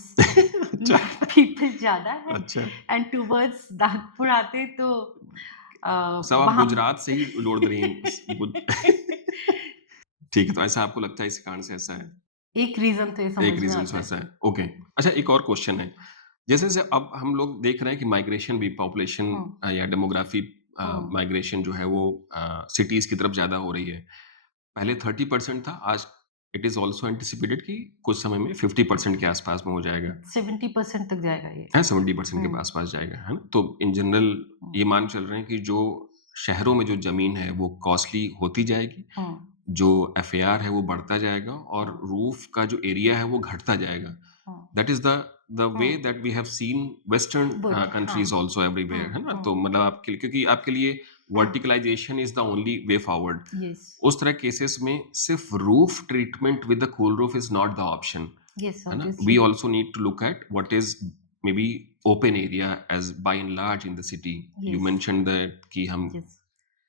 अच्छा, पीपल ज़्यादा है अच्छा। एंड टुवर्ड्स नागपुर आते तो सब आप वहाँ गुजरात से ही जोड़ दे रही हैं स गुज ठीक है, तो ऐसा आपको लगता है इस कारण से ऐसा है? एक रीज़न तो ये एक समझ में रीज़न से आता है। ऐसा है, ओके। अच्छा एक और क्वेश्चन है, जैसे-जैसे अब हम लोग देख रहे हैं कि माइग्रेशन भी पॉपुलेशन हुँ, या डेमोग्राफी हुँ, माइग्रेशन जो है वो सिटीज़ की तरफ ज़्यादा हो रही है। पहले 30% था, आज इट इज़ आल्सो एंटिसिपेटेड कि कुछ समय में 50% के आस-पास में हो जाएगा। 70% तक जाएगा ये। है 70% के हुँ, आस-पास जाएगा, है ना? तो इन जनरल हुँ, ये मान चल रहे हैं कि जो शहरों में जो ज़मीन है वो कॉस्टली होती जाएगी, हुँ, जो एफएआर है वो बढ़ता जाएगा और हुँ, रूफ का जो एरिया है वो घटता जाएगा। Hmm, that is the the way hmm, that we have seen western would हाँ, कंट्रीज आल्सो हुँ, एवरीवेयर, है ना? तो हुँ, मतलब आपके लिए, क्योंकि आपके लिए hmm, verticalization is the only way forward. Yes, उस तरह केसेस में सिर्फ roof treatment with the cool roof is not the option, yes है ना? Obviously, We also need to look at what is maybe open area as by and large in the city. You yes, mentioned that कि हम yes,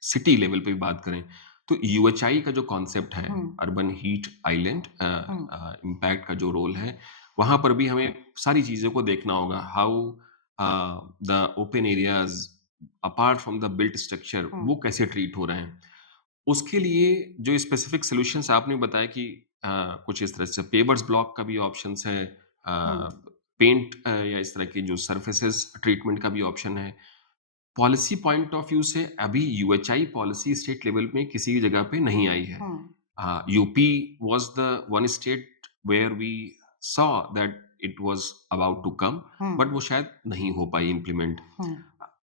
city level पे भी बात करें, तो यूएचआई का जो कॉन्सेप्ट है, हुँ, अर्बन हीट आइलैंड हुँ, इम्पैक्ट का जो रोल है, वहाँ पर भी हमें सारी चीज़ों को देखना होगा। How the open areas apart from the built structure hmm, वो कैसे ट्रीट हो रहे हैं। उसके लिए जो स्पेसिफिक सॉल्यूशंस आपने बताया कि कुछ इस तरह से पेवर्स ब्लॉक का भी ऑप्शंस है, हुँ, पेंट या इस तरह की जो सर्फेसेस ट्रीटमेंट का भी ऑप्शन है। पॉलिसी पॉइंट ऑफ व्यू से अभी यूएचआई पॉलिसी स्टेट लेवल में किसी भी जगह पे नहीं आई है। Hmm, UP was the one state where we saw that it was about to come, hmm, but वो शायद नहीं हो पाई इम्प्लीमेंट। हुँ।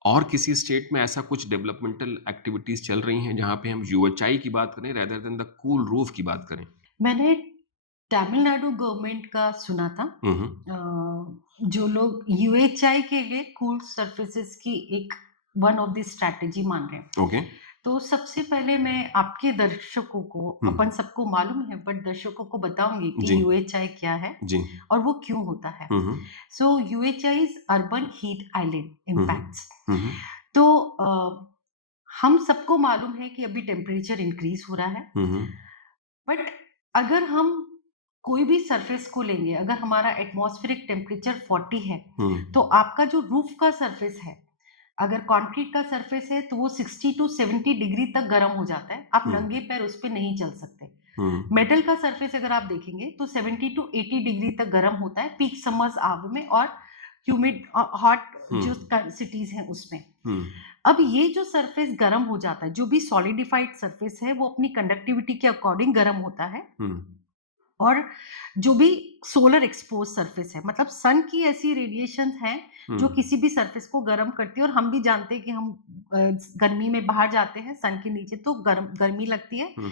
और किसी स्टेट में ऐसा कुछ डेवलपमेंटल एक्टिविटीज़ चल रही हैं जहाँ पे हम यूएचआई की बात करें rather than the cool roof की बात करें? मैंने तमिलनाडु गवर्नमेंट का सुना था। हुँ, हुँ। जो लोग यूएचआई के लिए कूल सर्फेसेस की एक वन ऑफ द स्ट्रैटेजी मान रहे हैं। ओके। तो सबसे पहले मैं आपके दर्शकों को, हुँ। अपन सबको मालूम है बट दर्शकों को बताऊँगी कि जी, यूएचआई क्या है जी। और वो क्यों होता है। Hmm, hmm. So UHI is urban heat island hmm, hmm. Impacts. Hmm, हुँ। तो हम सबको मालूम है कि अभी टेम्परेचर इंक्रीज़ हो रहा है। Hmm, hmm. बट अगर हम कोई भी सरफेस को लेंगे, अगर हमारा एटमॉस्फेरिक टेम्परेचर 40 है, हुँ। तो आपका जो रूफ का सरफेस है, अगर कंक्रीट का सरफेस है, तो वो 60 टू 70 डिग्री तक गर्म हो जाता है। आप हुँ। नंगे पैर उस पे नहीं चल सकते। हुँ। मेटल का सरफेस अगर आप देखेंगे, तो 70 टू 80 डिग्री तक गर्म होता है, पीक समर्स आवर में और ह्यूमिड हॉट हुँ। जो क सिटीज़ हैं उसमें। हुँ। अब ये जो सरफेस गर्म हो जाता है, जो भी सॉलिडिफाइड सरफेस है, वो अपनी कंडक्टिविटी के अकॉर्डिंग गर्म होता है। हुँ। और जो भी सोलर एक्सपोज सरफेस है, मतलब सन की ऐसी रेडिएशंस हैं हुँ। जो किसी भी सरफेस को गर्म करती है और हम भी जानते हैं कि हम अ, गर्मी में बाहर जाते हैं सन के नीचे तो गर्मी लगती है। हुँ।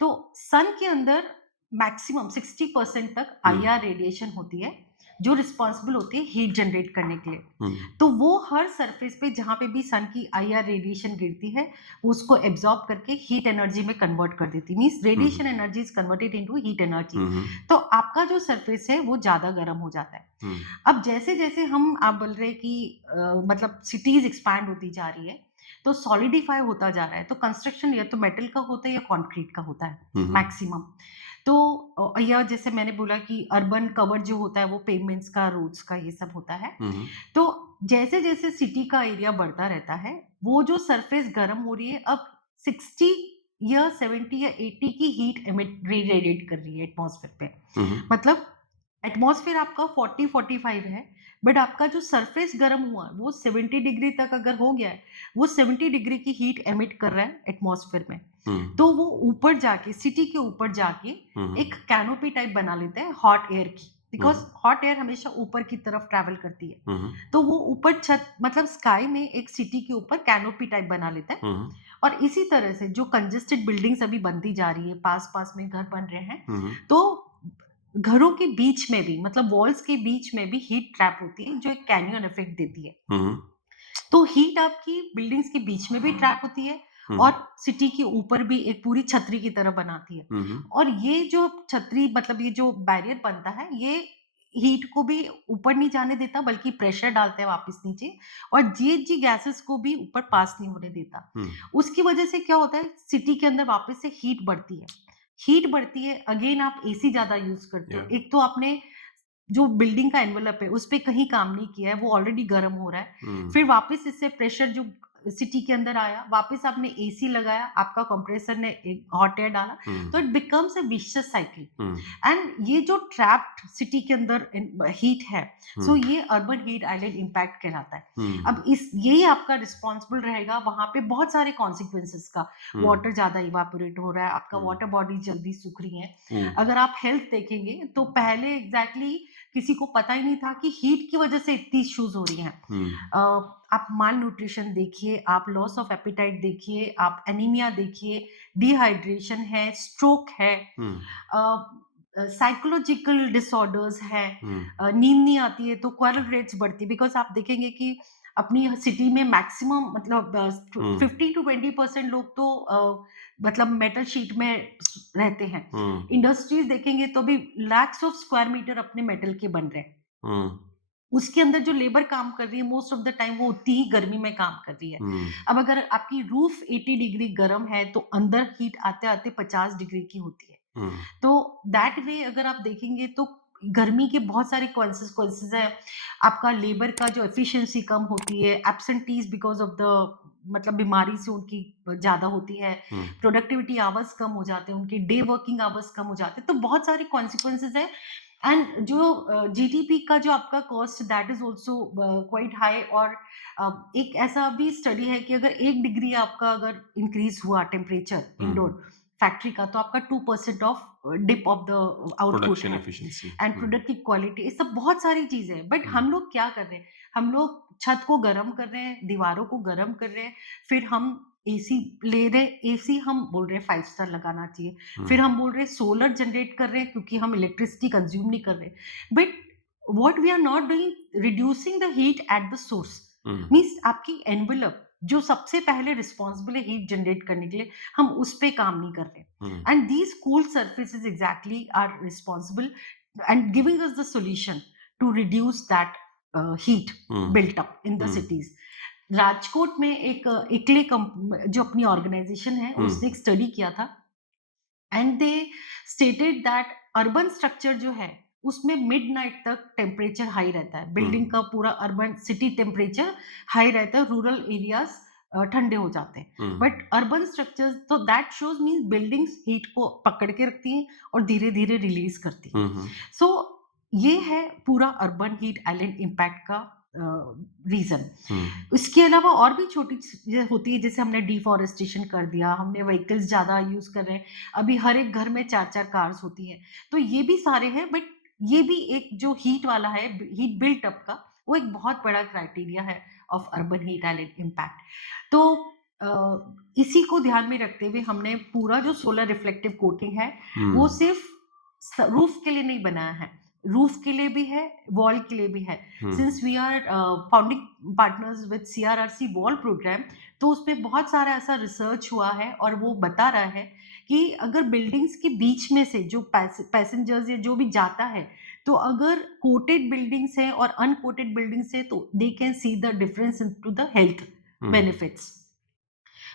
तो सन के अंदर मैक्सिमम 60% तक हुँ। आईआर रेडिएशन होती है, जो रिस्पॉन्सिबल होती है हीट जनरेट करने के लिए। हुँ। तो वो हर सरफेस पे जहाँ पे भी सन की आईआर रेडिएशन गिरती है, वो उसको एब्ज़ॉर्ब करके हीट एनर्जी में कन्वर्ट कर देती है। Means hmm. Radiation energy is converted into heat energy. Hmm, हुँ। तो आपका जो सरफेस है वो ज़्यादा गर्म हो जाता है। हुँ। अब जैसे-जैसे हम आप बोल रहे हैं कि मतलब सिटीज़ एक्सपैंड होती जा रही है, तो सॉलिडिफाई होता जा रहा है, तो कंस्ट्रक्शन या तो मेटल का होता है या कंक्रीट का होता है हुँ, हुँ। मैक्सिमम। तो या जैसे मैंने बोला कि अर्बन कवर जो होता है वो पेवमेंट्स का, रोड्स का ये सब होता है। हुँ, हुँ। तो जैसे-जैसे सिटी का एरिया बढ़ता रहता है, वो जो सरफेस गर्म हो रही है अब 60 या 70 या 80 की हीट रेडिएट कर रही है एटमॉस्फेयर पे। हुँ, हुँ। मतलब एटमॉस्फेयर आपका 40-45 है, बट आपका जो सरफेस गर्म हुआ, वो 70 डिग्री तक अगर हो गया है, वो 70 डिग्री की हीट एमिट कर रहा है एटमॉस्फेयर में। हुँ। तो वो ऊपर जाके सिटी के ऊपर जाके हुँ, हुँ। एक कैनोपी टाइप बना लेता है हॉट एयर की, हुँ। बिकॉज़ हॉट एयर हमेशा ऊपर की तरफ ट्रैवल करती है। हुँ, हुँ। तो वो ऊपर छत मतलब स्काई में एक सिटी के ऊपर कैनोपी टाइप बना लेता है हुँ, हुँ। और इसी तरह से जो कंजेस्टेड बिल्डिंग्स अभी बनती जा रही है, पास-पास में घर बन रहे हैं, हुँ, हुँ। तो घरों के बीच में भी मतलब वॉल्स के बीच में भी हीट ट्रैप होती है, जो एक कैनियन इफेक्ट देती है। हुँ, हुँ। तो हीट आपकी बिल्डिंग्स के बीच में भी ट्रैप होती है हुँ, और हुँ। सिटी के ऊपर भी एक पूरी छतरी की तरह बनाती है। हुँ, हुँ। और ये जो छतरी मतलब ये जो बैरियर बनता है, ये हीट को भी ऊपर नहीं जाने देता बल्कि प्रेशर डालता है वापस नीचे और जीएचजी गैसेस को भी ऊपर पास नहीं होने देता। हुँ। उसकी वजह से क्या होता है सिटी के अंदर वापस से हीट बढ़ती है। हीट बढ़ती है अगेन आप एसी ज़्यादा यूज़ करते हो। या एक तो आपने जो बिल्डिंग का एनवेलप है, उस पे कहीं काम नहीं किया है, वो ऑलरेडी गर्म हो रहा है। हुँ। फिर वापस इससे प्रेशर जो सिटी के अंदर आया, वापस आपने एसी लगाया, आपका कंप्रेसर ने एक हॉट एयर डाला, तो hmm. It becomes a vicious cycle. Hmm. And ये जो ट्रैप्ड सिटी के अंदर हीट है, हुँ। सो ये अर्बन हीट आइलैंड इम्पैक्ट कहलाता है। अब हुँ। इस यही आपका रिस्पॉन्सिबल रहेगा वहाँ पे बहुत सारे कॉन्सिक्वेंसेस का। हुँ। वाटर ज़्यादा इवापोरेट हो रहा है, आपका हुँ। वाटर बॉडीज़ जल्दी सूख रही हैं। हुँ। अगर आप हेल्थ देखेंगे, तो पहले एग्ज़ैक्टली किसी को पता ही नहीं था कि हीट की वजह से इतनी इश्यूज़ हो रही हैं। हुँ। अ, आप माल न्यूट्रिशन देखिए, आप लॉस ऑफ एपेटाइट देखिए, आप एनीमिया देखिए, डिहाइड्रेशन है, स्ट्रोक है। हुँ। अ, साइकोलॉजिकल डिसऑर्डर्स हैं, हुँ, नींद नहीं आती है तो क्वारल रेट्स बढ़ती है, बिकॉज़ आप देखेंगे कि अपनी सिटी में मैक्सिमम मतलब हुँ, 15 टू 20% लोग तो मतलब मेटल शीट में रहते हैं। हुँ, इंडस्ट्रीज़ देखेंगे तो अभी लैक्स ऑफ स्क्वायर मीटर अपने मेटल के बन रहे हैं। हुँ, उसके अंदर जो लेबर काम कर रही है मोस्ट ऑफ द टाइम वो उतनी ही गर्मी में काम कर रही है। हुँ, अब अगर आपकी रूफ 80 डिग्री गर्म है तो अंदर हीट आते-आते 50 डिग्री की होती है। हुँ, तो दैट वे अगर आप देखेंगे तो गर्मी के बहुत सारे कॉन्सिक्वेंसेस हैं। आपका लेबर का जो एफिशिएंसी कम होती है, एब्सेंटीज़ बिकॉज़ ऑफ द मतलब बीमारी से उनकी ज़्यादा होती है, हुँ, प्रोडक्टिविटी आवर्स कम हो जाते हैं, उनके डे वर्किंग आवर्स कम हो जाते हैं, तो बहुत सारे कॉन्सिक्वेंसेस हैं। एंड जो जीडीपी का जो आपका cost that is also quite high. और एक ऐसा भी स्टडी है कि अगर 1 डिग्री आपका अगर इंक्रीज़ हुआ टेम्परेचर हुँ, इंडोर फैक्ट्री का तो आपका 2% of dip of the output production है। एफिशिएंसी। एंड हुँ, प्रोडक्ट की क्वालिटी, ये सब बहुत सारी चीज़ें हैं। बट हुँ, हम लोग क्या कर रहे हैं? हम लोग छत को गरम कर रहे हैं, दीवारों को गरम कर रहे हैं, फिर हम एसी ले रहे हैं, एसी हम बोल रहे हैं 5 स्टार लगाना चाहिए। हुँ, फिर हम बोल रहे हैं सोलर जनरेट कर रहे हैं क्योंकि हम इलेक्ट्रिसिटी कंज़्यूम नहीं कर रहे। But what we are not doing reducing the heat at the source. Hmm, means आपकी एनवेलप जो सबसे पहले रिस्पॉन्सिबल है हीट जनरेट करने के लिए, हम उस पे काम नहीं कर रहे। हुँ, And these cool surfaces exactly are responsible and giving us the solution to reduce that heat hmm, built up in the hmm, cities. Rajkot में एक इक्ले जो अपनी ऑर्गेनाइजेशन है हुँ, उसने एक स्टडी किया था and they stated that urban structure जो है उसमें मिडनाइट तक टेम्परेचर हाई रहता है, हुँ, बिल्डिंग का पूरा अर्बन सिटी टेम्परेचर हाई रहता है, रूरल एरियाज ठंडे हो जाते हैं। हुँ, बट अर्बन स्ट्रक्चर्स तो that shows mean buildings heat को पकड़ के रखती हैं और धीरे धीरे रिलीज करती हैं। हुँ, हुँ, सो ये है पूरा अर्बन हीट आइलैंड इम्पैक्ट का रीजन। हुँ, इसके अलावा और भी छोटी चीजें होती है, जैसे हमने डिफॉरेस्टेशन कर दिया, हमने व्हीकल्स ज्यादा यूज कर रहे हैं, अभी हर एक घर में 4-4 कार्स होती हैं, तो ये भी सारे हैं। बट ये भी एक जो हीट वाला है, हीट बिल्ट अप का, वो एक बहुत बड़ा क्राइटेरिया है of urban heat island impact. तो इसी को ध्यान में रखते हुए हमने पूरा जो सोलर रिफ्लेक्टिव कोटिंग है हुँ, वो सिर्फ रूफ के लिए नहीं बनाया है, रूफ के लिए भी है, वॉल के लिए भी है। Hmm, since we are founding partners with CRRC wall program, तो उसपे बहुत सारा ऐसा रिसर्च हुआ है और वो बता रहा है कि अगर बिल्डिंग्स के बीच में से जो पैसेंजर्स या जो भी जाता है, तो अगर कोटेड बिल्डिंग्स है और अनकोटेड बिल्डिंग्स है तो they can see the difference in to the health hmm, benefits.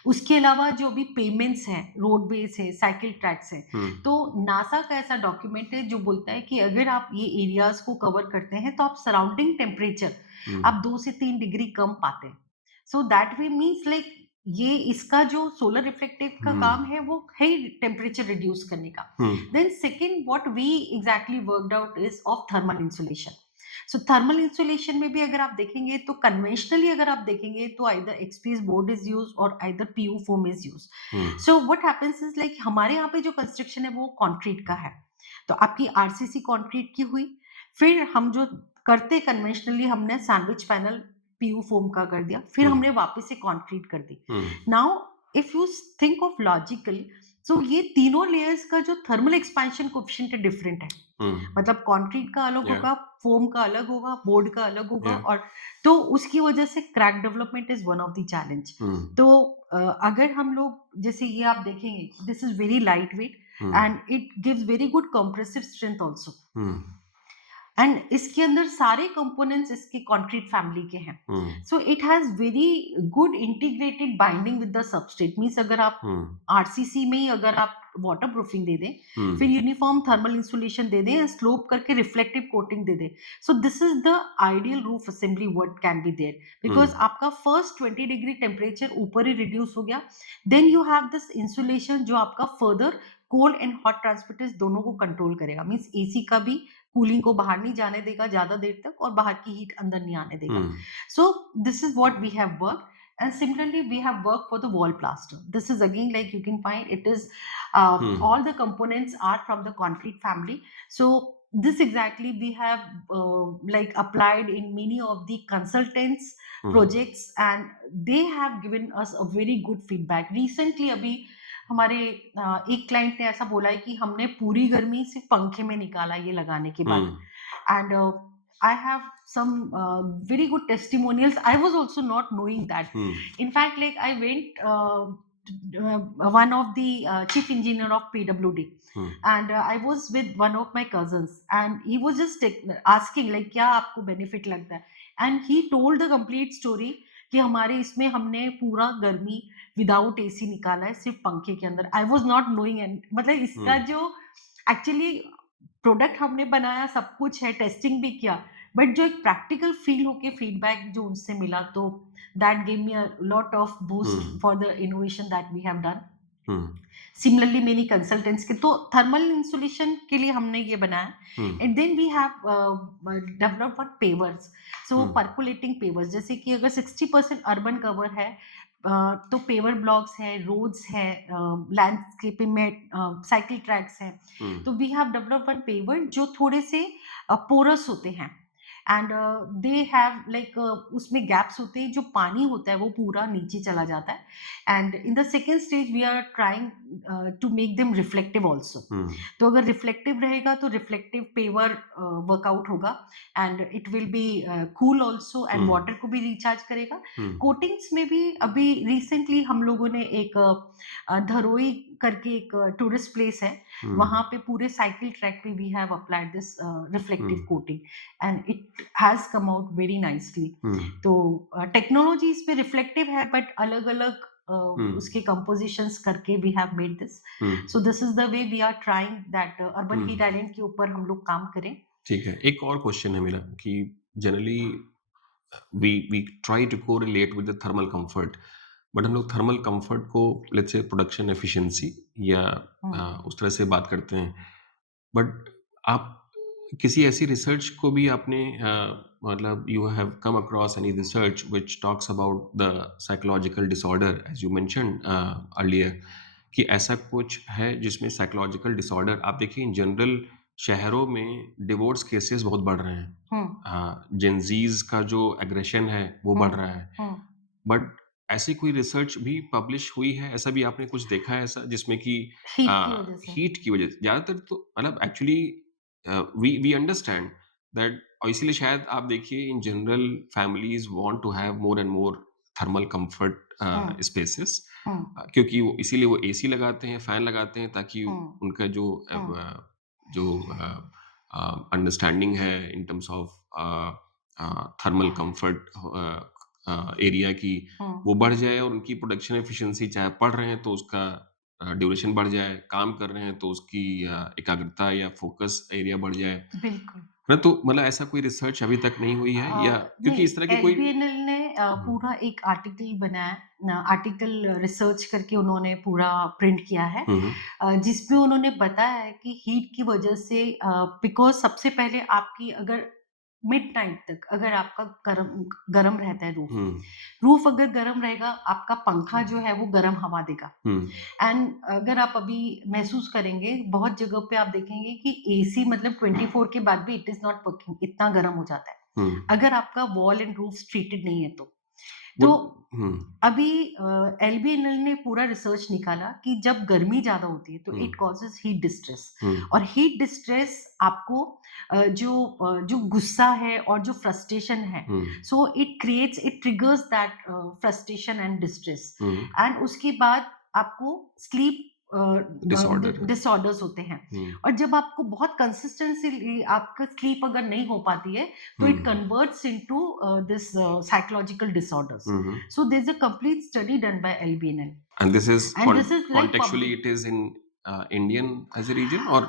उसके अलावा जो भी पेमेंट्स हैं, रोडवेज है, साइकिल ट्रैक्स हैं, हुँ, तो नासा का ऐसा डॉक्यूमेंट है जो बोलता है कि अगर आप ये एरियाज को कवर करते हैं तो आप सराउंडिंग टेम्परेचर हुँ, आप 2 से 3 डिग्री कम पाते हैं। सो दैट वे मीन्स लाइक ये इसका जो सोलर रिफ्लेक्टिव का हुँ, काम है वो है टेम्परेचर रिड्यूस करने का। Hmm, then second what we exactly worked out is of thermal insulation. So thermal insulation में भी अगर आप देखेंगे तो कन्वेंशनली अगर आप देखेंगे तो either XPS board is use और either PU foam is use. Hmm, so what happens is like हमारे यहाँ पे जो कंस्ट्रक्शन है वो कंक्रीट का है, तो आपकी आरसीसी कंक्रीट की हुई, फिर हम जो करते कन्वेंशनली हमने सैंडविच पैनल पीयू फोम का कर दिया, फिर हुँ, हमने वापस से कंक्रीट कर दी। Hmm, now if you think of logical, so ये तीनों लेयर्स का जो थर्मल एक्सपेंशन कोएफिशिएंट है डिफरेंट है। हुँ, मतलब कंक्रीट का अलग या, होगा, फोम का अलग होगा, बोर्ड का अलग होगा, या, और तो उसकी वजह से crack development is one of the challenge. Hmm, तो अगर हम लोग जैसे ये आप देखेंगे, this is very light weight hmm, and it gives very good compressive strength also. Hmm, and इसके अंदर सारे कंपोनेंट्स इसके कंक्रीट फैमिली के हैं। Hmm, so it has very good integrated binding with the substrate. Means अगर आप हुँ, RCC में ही अगर आप वाटर प्रूफिंग दे दें, हुँ, फिर यूनिफॉर्म थर्मल इंसुलेशन दे दें एंड स्लोप करके रिफ्लेक्टिव कोटिंग दे दें, so this is the ideal roof assembly what can be there. Hmm, because आपका फर्स्ट 20 डिग्री टेम्परेचर ऊपर ही रिड्यूस हो गया, then you have this insulation जो आपका further cold and hot transmitters दोनों को कंट्रोल करेगा। मीन्स एसी का भी कूलिंग को बाहर नहीं जाने देगा ज्यादा देर तक और बाहर की हीट अंदर नहीं आने देगा। हुँ, So this is what we have worked. And similarly, we have worked for the wall plaster. This is again like you can find it is hmm, all the components are from the concrete family. So this exactly we have like applied in many of the consultants hmm, projects, and they have given us a very good feedback. Recently, abhi हमारे एक client ने ऐसा बोला है कि हमने पूरी गर्मी सिर्फ पंखे में निकाला ये लगाने के बाद। हुँ, And I have some very good testimonials. I was also not knowing that. Hmm, In fact, like I went one of the chief engineer of PWD, hmm, and I was with one of my cousins, and he was just asking like क्या आपको benefit लगता है, and he told the complete story कि हमारे इसमें हमने पूरा गर्मी विदाउट एसी निकाला है सिर्फ पंखे के अंदर। I was not knowing and मतलब हुँ, इसका जो एक्चुअली प्रोडक्ट हमने बनाया सब कुछ है, टेस्टिंग भी किया, बट जो एक प्रैक्टिकल फील होके फीडबैक जो उनसे मिला तो that give me a lot of boost hmm, for the innovation that we have done. Hmm, similarly many consultants के तो थर्मल इंसुलेशन के लिए हमने ये बनाया। Hmm, and then we have develop what pavers, so hmm, percolating pavers, जैसे कि अगर 60% अर्बन कवर है तो पेवर ब्लॉक्स है, रोड्स है, लैंडस्केपिंग में साइकिल ट्रैक्स हैं, हुँ, तो we have develop one paver जो थोड़े से पोरस होते हैं एंड दे हैव लाइक उसमें गैप्स होते हैं, जो पानी होता है वो पूरा नीचे चला जाता है। And in the second stage we are trying to make them reflective also. Hmm, तो अगर रिफ्लेक्टिव रहेगा तो रिफ्लेक्टिव पेवर वर्कआउट होगा and it will be cool also and hmm, water को भी रिचार्ज करेगा। हुँ, कोटिंग्स में भी अभी रिसेंटली हम लोगों ने एक धरोई करके एक टूरिस्ट प्लेस है, हुँ, वहां पे पूरे साइकिल ट्रैक पे we have applied this hmm, reflective coating and it has come out very nicely. Hmm, तो टेक्नोलॉजी इस पे रिफ्लेक्टिव है बट अलग अलग हुँ, उसके कंपोजिशंस करके we have made this. Hmm, so this is the way we are trying that urban hmm, heat island के ऊपर हम लोग काम करें। ठीक है। एक और क्वेश्चन है मेरा कि generally we try to correlate with the thermal comfort, but हम लोग थर्मल कम्फर्ट को लेट्स से प्रोडक्शन एफिशिएंसी या हम्म, उस तरह से बात करते हैं। बट आप किसी ऐसी रिसर्च को भी आपने मतलब you have come across any research which talks about the psychological disorder as you mentioned earlier, कि ऐसा कुछ है जिसमें साइकोलॉजिकल डिसऑर्डर आप देखिए इन जनरल शहरों में डिवोर्स केसेस बहुत बढ़ रहे हैं। हम्म, जेनज़ीज़ का जो एग्रेशन है वो बढ़ हम्म, रहा है। हम्म, बट ऐसी कोई रिसर्च भी पब्लिश हुई है? ऐसा भी आपने कुछ देखा है ऐसा जिसमें कि हीट की वजह से। हीट की वज़ह से ज़्यादातर तो मतलब एक्चुअली वी अंडरस्टैंड दैट और इसीलिए शायद आप देखिए in general families want to have more and more thermal comfort hmm, spaces, hmm, क्योंकि वो इसीलिए वो एसी लगाते हैं, फैन लगाते हैं ताकि हम्म, उनका हम्म, जो अंडरस्टैंडिंग है in terms of thermal comfort area की, हम्म, वो बढ़ जाए और उनकी प्रोडक्शन एफिशिएंसी चाहे पढ़ रहे हैं तो उसका ड्यूरेशन बढ़ जाए, काम कर रहे हैं तो उसकी एकाग्रता या फोकस एरिया बढ़ जाए। बिल्कुल। है ना? तो मतलब ऐसा कोई रिसर्च अभी तक नहीं हुई है या क्योंकि नहीं, इस तरह की कोई एलबीएनएल ने हुँ, पूरा एक आर्टिकल बनाया, आर्टिकल रिसर्च करके उन्होंने पूरा प्रिंट किया है, हुँ, हुँ, जिसमें उन्होंने बताया है कि हीट की वजह से बिकॉज़ सबसे पहले आपकी अगर मिडनाइट तक अगर आपका गरम गरम रहता है रूफ, हुँ, रूफ अगर गरम रहेगा, आपका पंखा जो है वो गरम हवा देगा। हुँ, एंड अगर आप अभी महसूस करेंगे, बहुत जगह पे आप देखेंगे कि एसी मतलब 24 के बाद भी इट इज़ नॉट वर्किंग, इतना गरम हो जाता है। हुँ, अगर आपका वॉल एंड रूफ ट्रीटेड नहीं है तो। वो तो हुँ, अभी एलबीएनएल ने पूरा रिसर्च निकाला कि जब गर्मी ज़्यादा होती है तो hmm, it causes heat distress, हुँ, और हीट डिस्ट्रेस आपको जो गुस्सा है और जो फ्रस्ट्रेशन है, hmm, so it triggers that frustration and distress. Hmm, and उसके बाद आपको स्लीप डिसऑर्डर है। डिसऑर्डर्स होते हैं, हुँ, और जब आपको बहुत कंसिस्टेंसी आपका स्लीप अगर नहीं हो पाती है तो hmm, it converts into this psychological disorders. Hmm, hmm. So there's a complete study done by LBNL, And this is and this is like contextually public. it is in Indian as a region or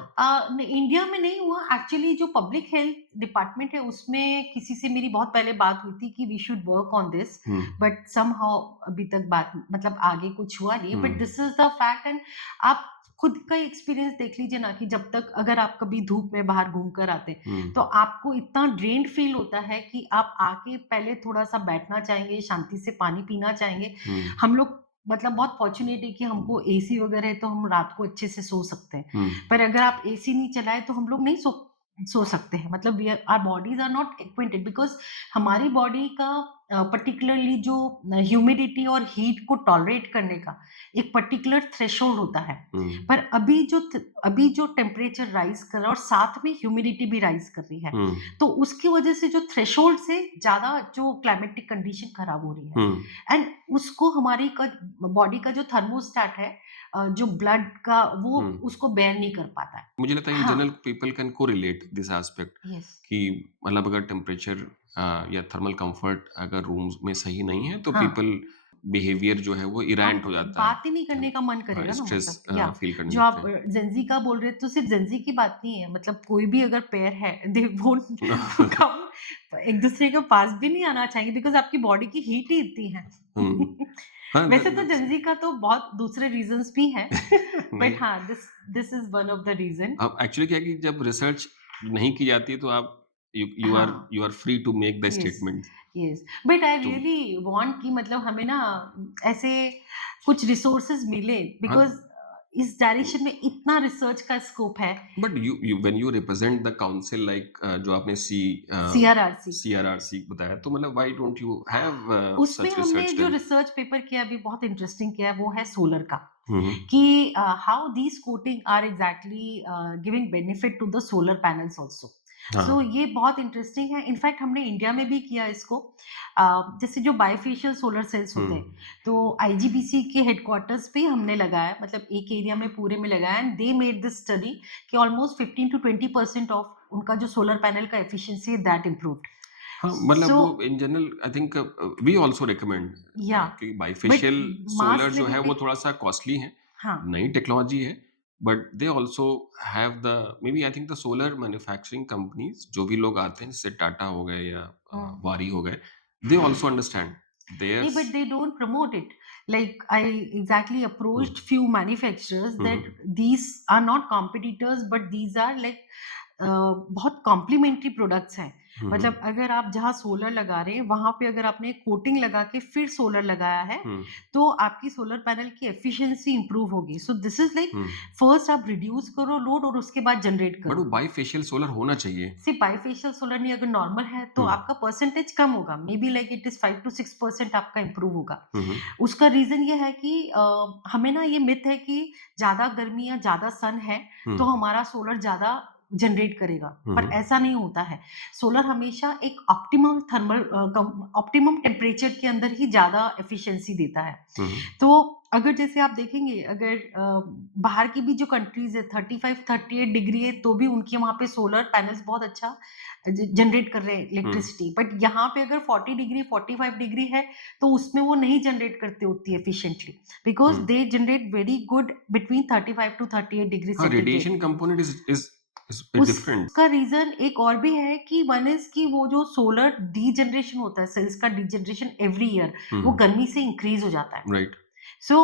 India में नहीं हुआ actually, जो public health department है उसमें किसी से मेरी बहुत पहले बात हुई थी कि we should work on this, hmm, but somehow अभी तक बात मतलब आगे कुछ हुआ नहीं, hmm, but this is the fact. And आप खुद का एक्सपीरियंस देख लीजिए ना कि जब तक अगर आप कभी धूप में बाहर घूम कर आते हैं हुँ, तो आपको इतना ड्रेन्ड फील होता है कि आप आके पहले थोड़ा सा बैठना चाहेंगे, शांति से पानी पीना चाहेंगे। हुँ, हम लोग मतलब बहुत फॉर्च्यूनेट है कि हमको एसी वगैरह है तो हम रात को अच्छे से सो सकते हैं। हुँ, पर अगर आप एसी नहीं चलाए तो हम लोग नहीं सो सो सकते हैं, मतलब we are our bodies are not acquainted because हमारी बॉडी का पर्टिकुलरली जो ह्यूमिडिटी और हीट को टॉलरेट करने का एक पर्टिकुलर थ्रेशोल्ड होता है। हुँ, पर अभी जो टेम्परेचर राइज़ कर रहा है और साथ में ह्यूमिडिटी भी राइज़ कर रही है, हुँ, तो उसकी वजह से जो थ्रेशोल्ड से ज़्यादा जो क्लाइमेटिक कंडीशन खराब हो रही है। हुँ। एंड उसको हमारी बॉडी का जो थर्मोस्टेट है, जो ब्लड का, वो हुँ। उसको बेयर नहीं कर पाता है। मुझे लगता है इन हाँ, general people can correlate this aspect yes. कि मतलब अगर टेम्परेचर या थर्मल कंफर्ट अगर रूम्स में सही नहीं है तो हाँ। पीपल बिहेवियर जो है वो इरैंट आप हो जाता बात ही नहीं है करने ना? का मन हाँ, करेगा ना, स्ट्रेस मतलब या फील करने जो लगते आप हैं। जेनज़ी का बोल रहे हैं, तो सिर्फ जेनज़ी की बात नहीं है, मतलब कोई भी अगर पेयर है, दे वोंट कम एक दूसरे के पास भी नहीं आना चाहेंगे, बिकॉज़ आपकी बॉडी की हीट ही इतनी है। हुँ। हाँ, वैसे तो दैट्स जेनज़ी का तो बहुत दूसरे रीज़न्स भी हैं, बट नहीं, हाँ, this this is one of the reason. अब एक्चुअली क्या है कि जब रिसर्च नहीं की जाती है तो आप हाँ। You are free to make the yes, statements yes. But I तो रियली वांट कि मतलब हमें ना ऐसे कुछ रिसोर्सेज़ मिले, हाँ, बिकॉज़ इस डायरेक्शन में इतना रिसर्च का स्कोप है। But you when you represent the council like जो आपने सीआरआरसी, सीआरआरसी बताया तो मतलब व्हाई डोंट यू हैव उसमें सच हमने रिसर्च जो देन? रिसर्च पेपर किया अभी बहुत इंटरेस्टिंग किया है, वो है सोलर का, हुँ, हुँ। कि how these coating are exactly giving benefit to the solar panels also. हाँ। सो ये बहुत इंटरेस्टिंग है। इनफैक्ट हमने इंडिया में भी किया इसको। जैसे जो बायफेशियल सोलर सेल्स हुँ, होते हैं, तो आईजीबीसी के हेडक्वार्टर्स पे हमने लगाया, मतलब एक एरिया में पूरे में लगाया, and they made this study कि ऑलमोस्ट 15 टू 20% ऑफ उनका जो सोलर पैनल का एफिशिएंसी है, दैट इम्प्रूव्ड। हाँ, मतलब सो वो in general I think we also recommend या कि बट बाइफेशियल मास सोलर जो लेवल है पे, वो थोड़ा-सा कॉस्टली है, हाँ, नई टेक्नोलॉजी है, but they also have the may be I think the solar manufacturing companies जो भी लोग आते हैं जैसे टाटा हो गए या हुँ। वारी हो गए, they also understand Yeah, there's but they don't promote it. Like I exactly hmm, approached few manufacturers hmm, that hmm, these are not competitors, but these are like बहुत कॉम्प्लीमेंट्री प्रोडक्ट्स हैं। हुँ, हुँ, मतलब अगर आप जहाँ सोलर लगा रहे हैं, वहाँ पे अगर आपने कोटिंग लगा के फिर सोलर लगाया है, हुँ, तो आपकी सोलर पैनल की एफिशिएंसी इंप्रूव होगी। सो this is like hmm, first आप रिड्यूस करो लोड और उसके बाद जनरेट बट वो करो। बाइफेशियल सोलर होना चाहिए। सिर्फ बाइफेशियल सोलर नहीं, अगर नॉर्मल है तो हुँ, आपका परसेंटेज कम होगा, maybe like it is 5 to 6% आपका इम्प्रूव होगा। हुँ, हुँ, उसका रीज़न ये है कि हमें ना ये मिथ है कि ज़्यादा गर्मी या ज़्यादा सन है, हुँ, तो हमारा सोलर ज़्यादा जनरेट करेगा, हुँ, पर हुँ, ऐसा नहीं होता है। सोलर हमेशा एक ऑप्टिमम ऑप्टिमम टेम्परेचर के अंदर ही ज़्यादा एफिशिएंसी देता है। हुँ, हुँ, तो अगर जैसे आप देखेंगे, अगर बाहर की भी जो कंट्रीज़ है 35-38 डिग्री है, तो भी उनके वहाँ पे सोलर पैनल्स बहुत अच्छा जनरेट कर रहे हैं हुँ, इलेक्ट्रिसिटी। बट यहाँ पे अगर 40 डिग्री 45 डिग्री है, तो उसमें वो नहीं जनरेट करते उतनी efficiently, because hmm. They generate very good between 35 to 38 degree हाँ, centigrade. Radiation component is different. उसका रीज़न एक और भी है कि वन इज़ कि वो जो सोलर डीजनरेशन होता है, सेल्स का डीजनरेशन एवरी ईयर, हुँ, वो हुँ, गर्मी से इंक्रीज़ हो जाता है। राइट। सो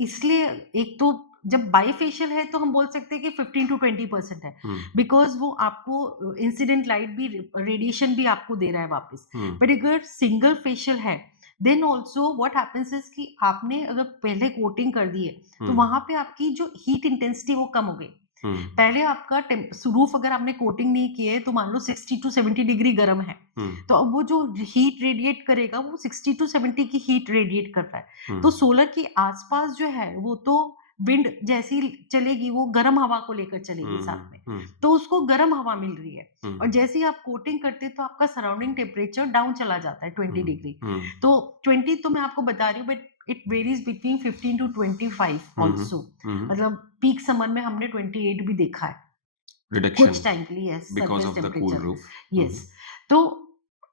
इसलिए एक तो जब बाइफेशियल है, तो हम बोल सकते हैं कि 15 टू 20% है, हुँ, बिकॉज़ वो आपको इंसिडेंट लाइट भी, रेडिएशन भी आपको दे रहा है वापस। हुँ, बट अगर सिंगल फेशियल है, then also what happens is कि आपने अगर पहले कोटिंग कर दी है, तो हुँ, वहाँ पे आपकी जो हीट इंटेंसिटी वो कम हो गई। हुँ, पहले आपका रूफ अगर आपने कोटिंग नहीं की है, तो मान लो 60 टू 70 डिग्री गर्म है, हुँ, तो अब वो जो हीट रेडिएट करेगा, वो 60 टू 70 की हीट रेडिएट कर रहा है। हुँ, तो सोलर के आसपास जो है, वो तो विंड जैसी चलेगी, वो गर्म हवा को लेकर चलेगी हुँ, साथ में, हुँ, तो उसको गर्म हवा मिल रही है। हुँ, और जैसे ही आप कोटिंग करते हैं, तो आपका सराउंडिंग टेम्परेचर डाउन चला जाता है 20 हुँ, डिग्री। हुँ, तो 20 तो मैं आपको बता रही हूँ, but it varies between 15 to 25 hmm, hmm, also. Hmm, मतलब पीक समर में हमने 28 भी देखा है रिडक्शन कुछ टाइम के लिए। Yes, because surface of the cool temperature. Roof. Hmm, yes. तो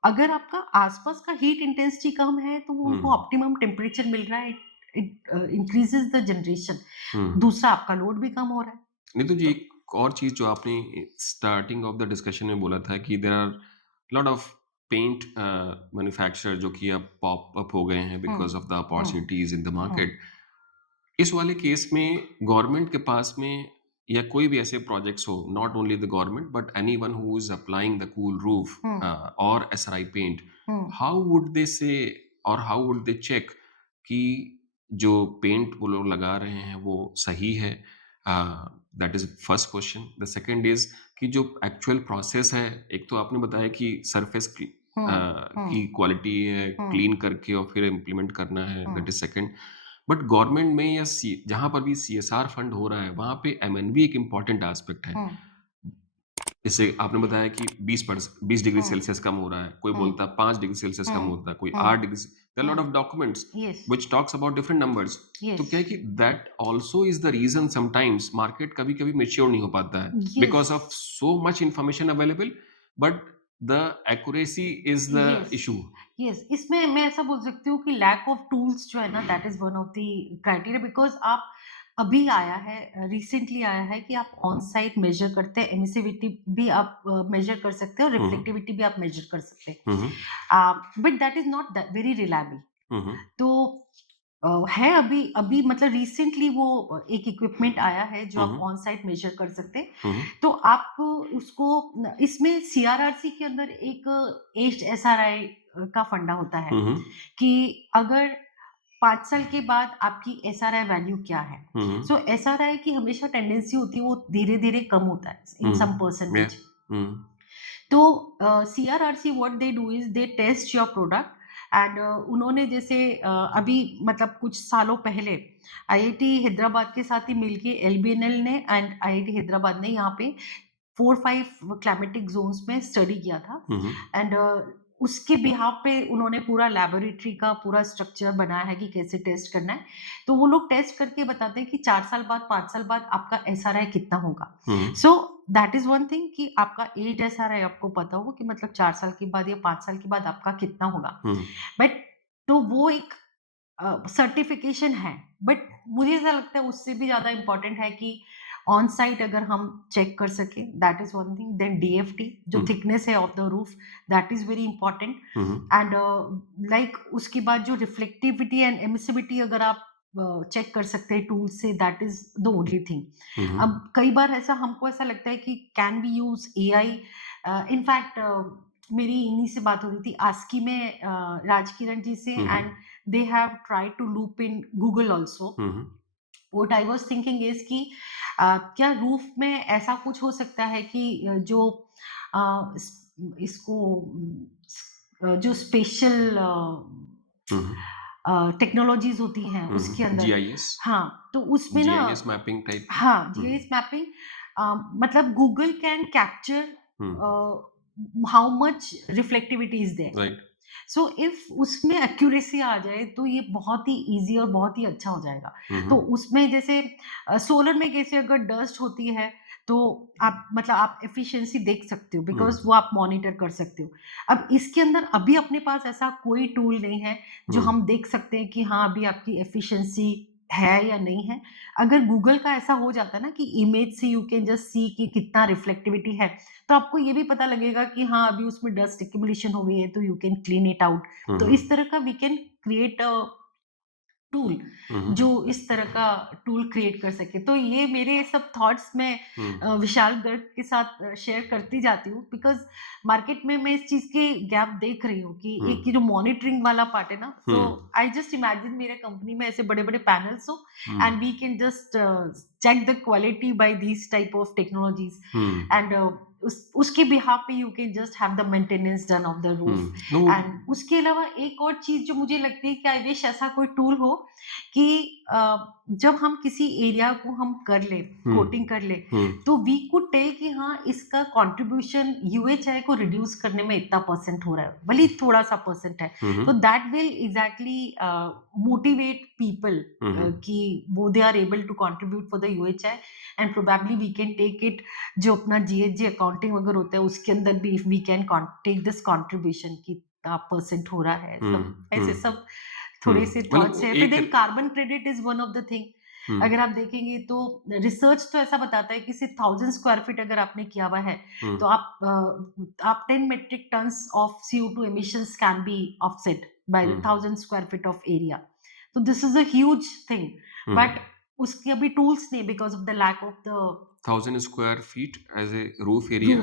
अगर आपका आसपास का हीट इंटेंसिटी कम है, तो वो हुँ, उनको ऑप्टिमम टेम्परेचर मिल रहा है, इट इंक्रीजेस द जनरेशन। हुँ। दूसरा, आपका लोड भी कम हो रहा है। नीतू जी, तो एक और चीज़ जो आपने स्टार्टिंग ऑफ द डिस्कशन में बोला था कि there are lot of paint manufacturer जो कि अब पॉप अप हो गए हैं hmm, because of the hmm, opportunities in the hmm, market. इस वाले केस में गवर्नमेंट के पास में या कोई भी ऐसे प्रोजेक्ट्स हो, not only the government but anyone who is applying the cool roof hmm, और SRI paint, hmm, how would they say और हाउ वुड दे चेक कि जो पेंट वो लोग लगा रहे हैं वो सही है? That is first question. The second is कि जो एक्चुअल प्रोसेस है, एक तो आपने बताया कि सरफेस हुँ, हुँ, की क्वालिटी है, हुँ, क्लीन करके और फिर इम्प्लीमेंट करना है, hmm, that is second. But government में या सी जहाँ पर भी सीएसआर फंड हो रहा है, वहाँ पे एमएनवी एक इम्पोर्टेंट एस्पेक्ट है। हुँ, जैसे आपने बताया कि 20 डिग्री हुँ, सेल्सियस कम हो रहा है, कोई हुँ, बोलता है 5 डिग्री सेल्सियस कम हुँ, होता है, कोई हुँ, 8 डिग्री से there are hmm, lot of documents yes, which talks about different numbers. तो येस, क्या है कि that also is the reason sometimes market कभी-कभी मैच्योर नहीं हो पाता है yes, because of so much information available but the accuracy is the yes, issue. Yes. इसमें मैं ऐसा बोल सकती हूँ कि लैक ऑफ टूल्स जो है ना that is one of the criteria because आप अभी आया है रिसेंटली आया है कि आप ऑन साइट मेज़र करते हैं, एमिसिविटी भी आप मेज़र कर सकते हैं और हुँ, हुँ। रिफ्लेक्टिविटी भी आप मेज़र कर सकते हैं। हुँ, hmm. But that is not that very reliable. Hmm, हुँ। तो है अभी अभी मतलब रिसेंटली वो एक इक्विपमेंट आया है जो हुँ, आप हुँ। ऑन साइट मेजर कर सकते हैं। हुँ, हुँ। तो आप उसको इसमें सीआरआरसी के अंदर एक एज एसआरआई का फंडा होता है हुँ, हुँ। कि अगर 5 साल के बाद आपकी एसआरआई वैल्यू क्या है? Hmm, hmm. सो एसआरआई की हमेशा टेंडेंसी होती है वो धीरे-धीरे कम होता है इन सम हुँ। या परसेंटेज। हुँ। तो CRRC what they do is they test your product and उन्होंने जैसे अभी मतलब कुछ सालों पहले आईआईटी हैदराबाद के साथ ही मिलके एलबीएनएल ने एंड आईआईटी हैदराबाद ने यहाँ पे 4-5 क्लाइमेटिक ज़ोन्स में स्टडी किया था हुँ, हुँ। एंड उसके बिहाफ़ पे उन्होंने पूरा लैबोरेटरी का पूरा स्ट्रक्चर बनाया है कि कैसे टेस्ट करना है। तो वो लोग टेस्ट करके बताते हैं कि 4 साल बाद, 5 साल बाद आपका एसआरआई कितना होगा। Hmm, hmm. So that is one thing कि आपका एज एसआरआई आपको पता हो कि मतलब 4 साल के बाद या 5 साल के बाद आपका कितना होगा। हुँ। बट तो वो एक सर्टिफ़िकेशन है, बट मुझे ऐसा लगता है उससे भी ज़्यादा इम्पोर्टेंट है कि ऑन साइट अगर हम चेक कर सकें, that is one thing, then DFT जो हुँ। थिकनेस है of the roof, that is very important hmm, hmm. And like उसके बाद जो रिफ्लेक्टिविटी एंड एमिसिविटी अगर आप चेक कर सकते हैं टूल से, that is the only thing. Hmm, hmm. अब कई बार ऐसा हमको ऐसा लगता है कि can we use AI in fact मेरी इन्हीं से बात हो रही थी आस्की में राजकिरण जी से hmm, and hmm. they have tried to loop in Google also. Hmm, hmm. What I was thinking is कि क्या रूफ में ऐसा कुछ हो सकता है कि जो इसको जो स्पेशल हुँ, हुँ। टेक्नोलॉजीज होती हैं हुँ, उसके हुँ। अंदर जीआईएस हाँ तो उसमें ना जीआईएस मैपिंग टाइप की? हाँ हुँ, जीआईएस हुँ। मैपिंग मतलब Google can capture hmm, how much reflectivity is there right. So if उसमें एक्यूरेसी आ जाए तो ये बहुत ही ईज़ी और बहुत ही अच्छा हो जाएगा। हुँ, तो हुँ। उसमें जैसे सोलर में कैसे अगर डस्ट होती है तो आप मतलब आप एफिशिएंसी देख सकते हो हुँ, बिकॉज़ वो आप मॉनिटर कर सकते हो। अब इसके अंदर अभी अपने पास ऐसा कोई टूल नहीं है जो हुँ, हम देख सकते हैं कि हाँ, अभी आपकी एफिशिएंसी है या नहीं है। अगर गूगल का ऐसा हो जाता है ना कि इमेज से यू कैन जस्ट सी कि कितना रिफ्लेक्टिविटी है, तो आपको ये भी पता लगेगा कि हाँ, अभी उसमें डस्ट एक्युमुलेशन हो गई है तो you can clean it out. Hmm, तो हुँ। इस तरह का we can create a tool hmm, जो हुँ। इस तरह का टूल क्रिएट कर सके। तो ये मेरे सब थॉट्स मैं हुँ, विशाल गर्ग के साथ शेयर करती जाती हूँ बिकॉज़ मार्केट में मैं इस चीज़ के गैप देख रही हूँ कि हुँ, एक ये जो मॉनिटरिंग वाला पार्ट है ना, hmm, so I just imagine मेरे कंपनी में ऐसे बड़े-बड़े पैनल्स हो hmm, and we can just check the quality by these type of technologies hmm, and उसके बिहाफ़ पे you can just have the maintenance done of the hmm. Roof no and उसके अलावा एक और चीज़ जो मुझे लगती है कि आई विश ऐसा कोई टूल हो कि जब हम किसी एरिया को हम कर लें, हुँ, कोटिंग कर लें, हुँ, तो वी कुड टेल कि हाँ, इसका कंट्रीब्यूशन यूएचआई को रिड्यूस करने में इतना परसेंट हो रहा है, भले ही थोड़ा-सा परसेंट है। हुँ, तो hmm, that will exactly motivate people hmm, हुँ, कि वो they are able to contribute for the UHI and probably we can take it जो अपना जीएचजी अकाउंटिंग वगैरह होता है, उसके अंदर भी if we can take this contribution कि इतना परसेंट हो रहा है, हुँ, सब हुँ, ऐसे सब हुँ। थोड़े से मतलब थॉट्स वो है। फिर एक then carbon credit is one of the thing. Hmm, अगर आप देखेंगे तो रिसर्च तो ऐसा बताता है कि सिर्फ 1000 स्क्वायर फीट अगर आपने किया हुआ है, हुँ, तो आप 10 metric tons of CO2 emissions can be offset by hmm, the 1000 square feet of area. तो this is a huge thing hmm. But उसके अभी टूल्स नहीं because of the lack of the 1000 square feet as a roof area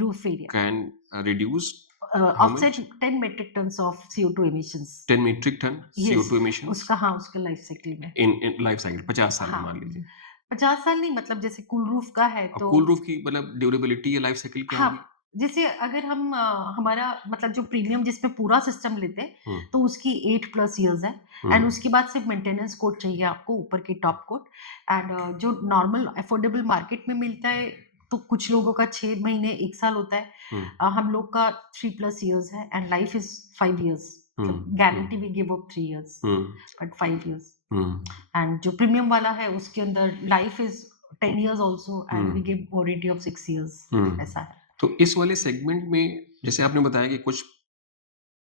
roof area. can reduce how offset much? 10 metric tons of CO2 emissions। 10 metric ton yes, CO2 emissions उसका हाँ, उसका life cycle में। in life cycle 50 साल में मान हाँ, लीजिए। 50 साल नहीं मतलब जैसे कूल रूफ का है और तो कूल रूफ की मतलब ड्यूरेबिलिटी या लाइफ साइकिल क्या हाँ, होगी? जैसे अगर हम हमारा मतलब जो प्रीमियम जिसपे पूरा सिस्टम लेते हैं, हुँ, तो उसकी 8 प्लस इयर्स है हुँ, एंड उसके बाद सिर्फ मेंटेनेंस कोड चाहिए आपको ऊपर की टॉप कोड एंड जो नॉर्मल अफोर्डेबल मार्केट में मिलता है, तो कुछ लोगों का 6 महीने, 1 साल होता है। हुँ, हम लोग का 3 प्लस इयर्स है and life is 5 years hmm, मतलब hmm, guarantee we give up 3 years hmm, but 5 years hmm, and जो प्रीमियम वाला है उसके अंदर life is 10 years also and we hmm, give warranty of 6 years hmm. ऐसा है। तो इस वाले सेगमेंट में जैसे आपने बताया कि कुछ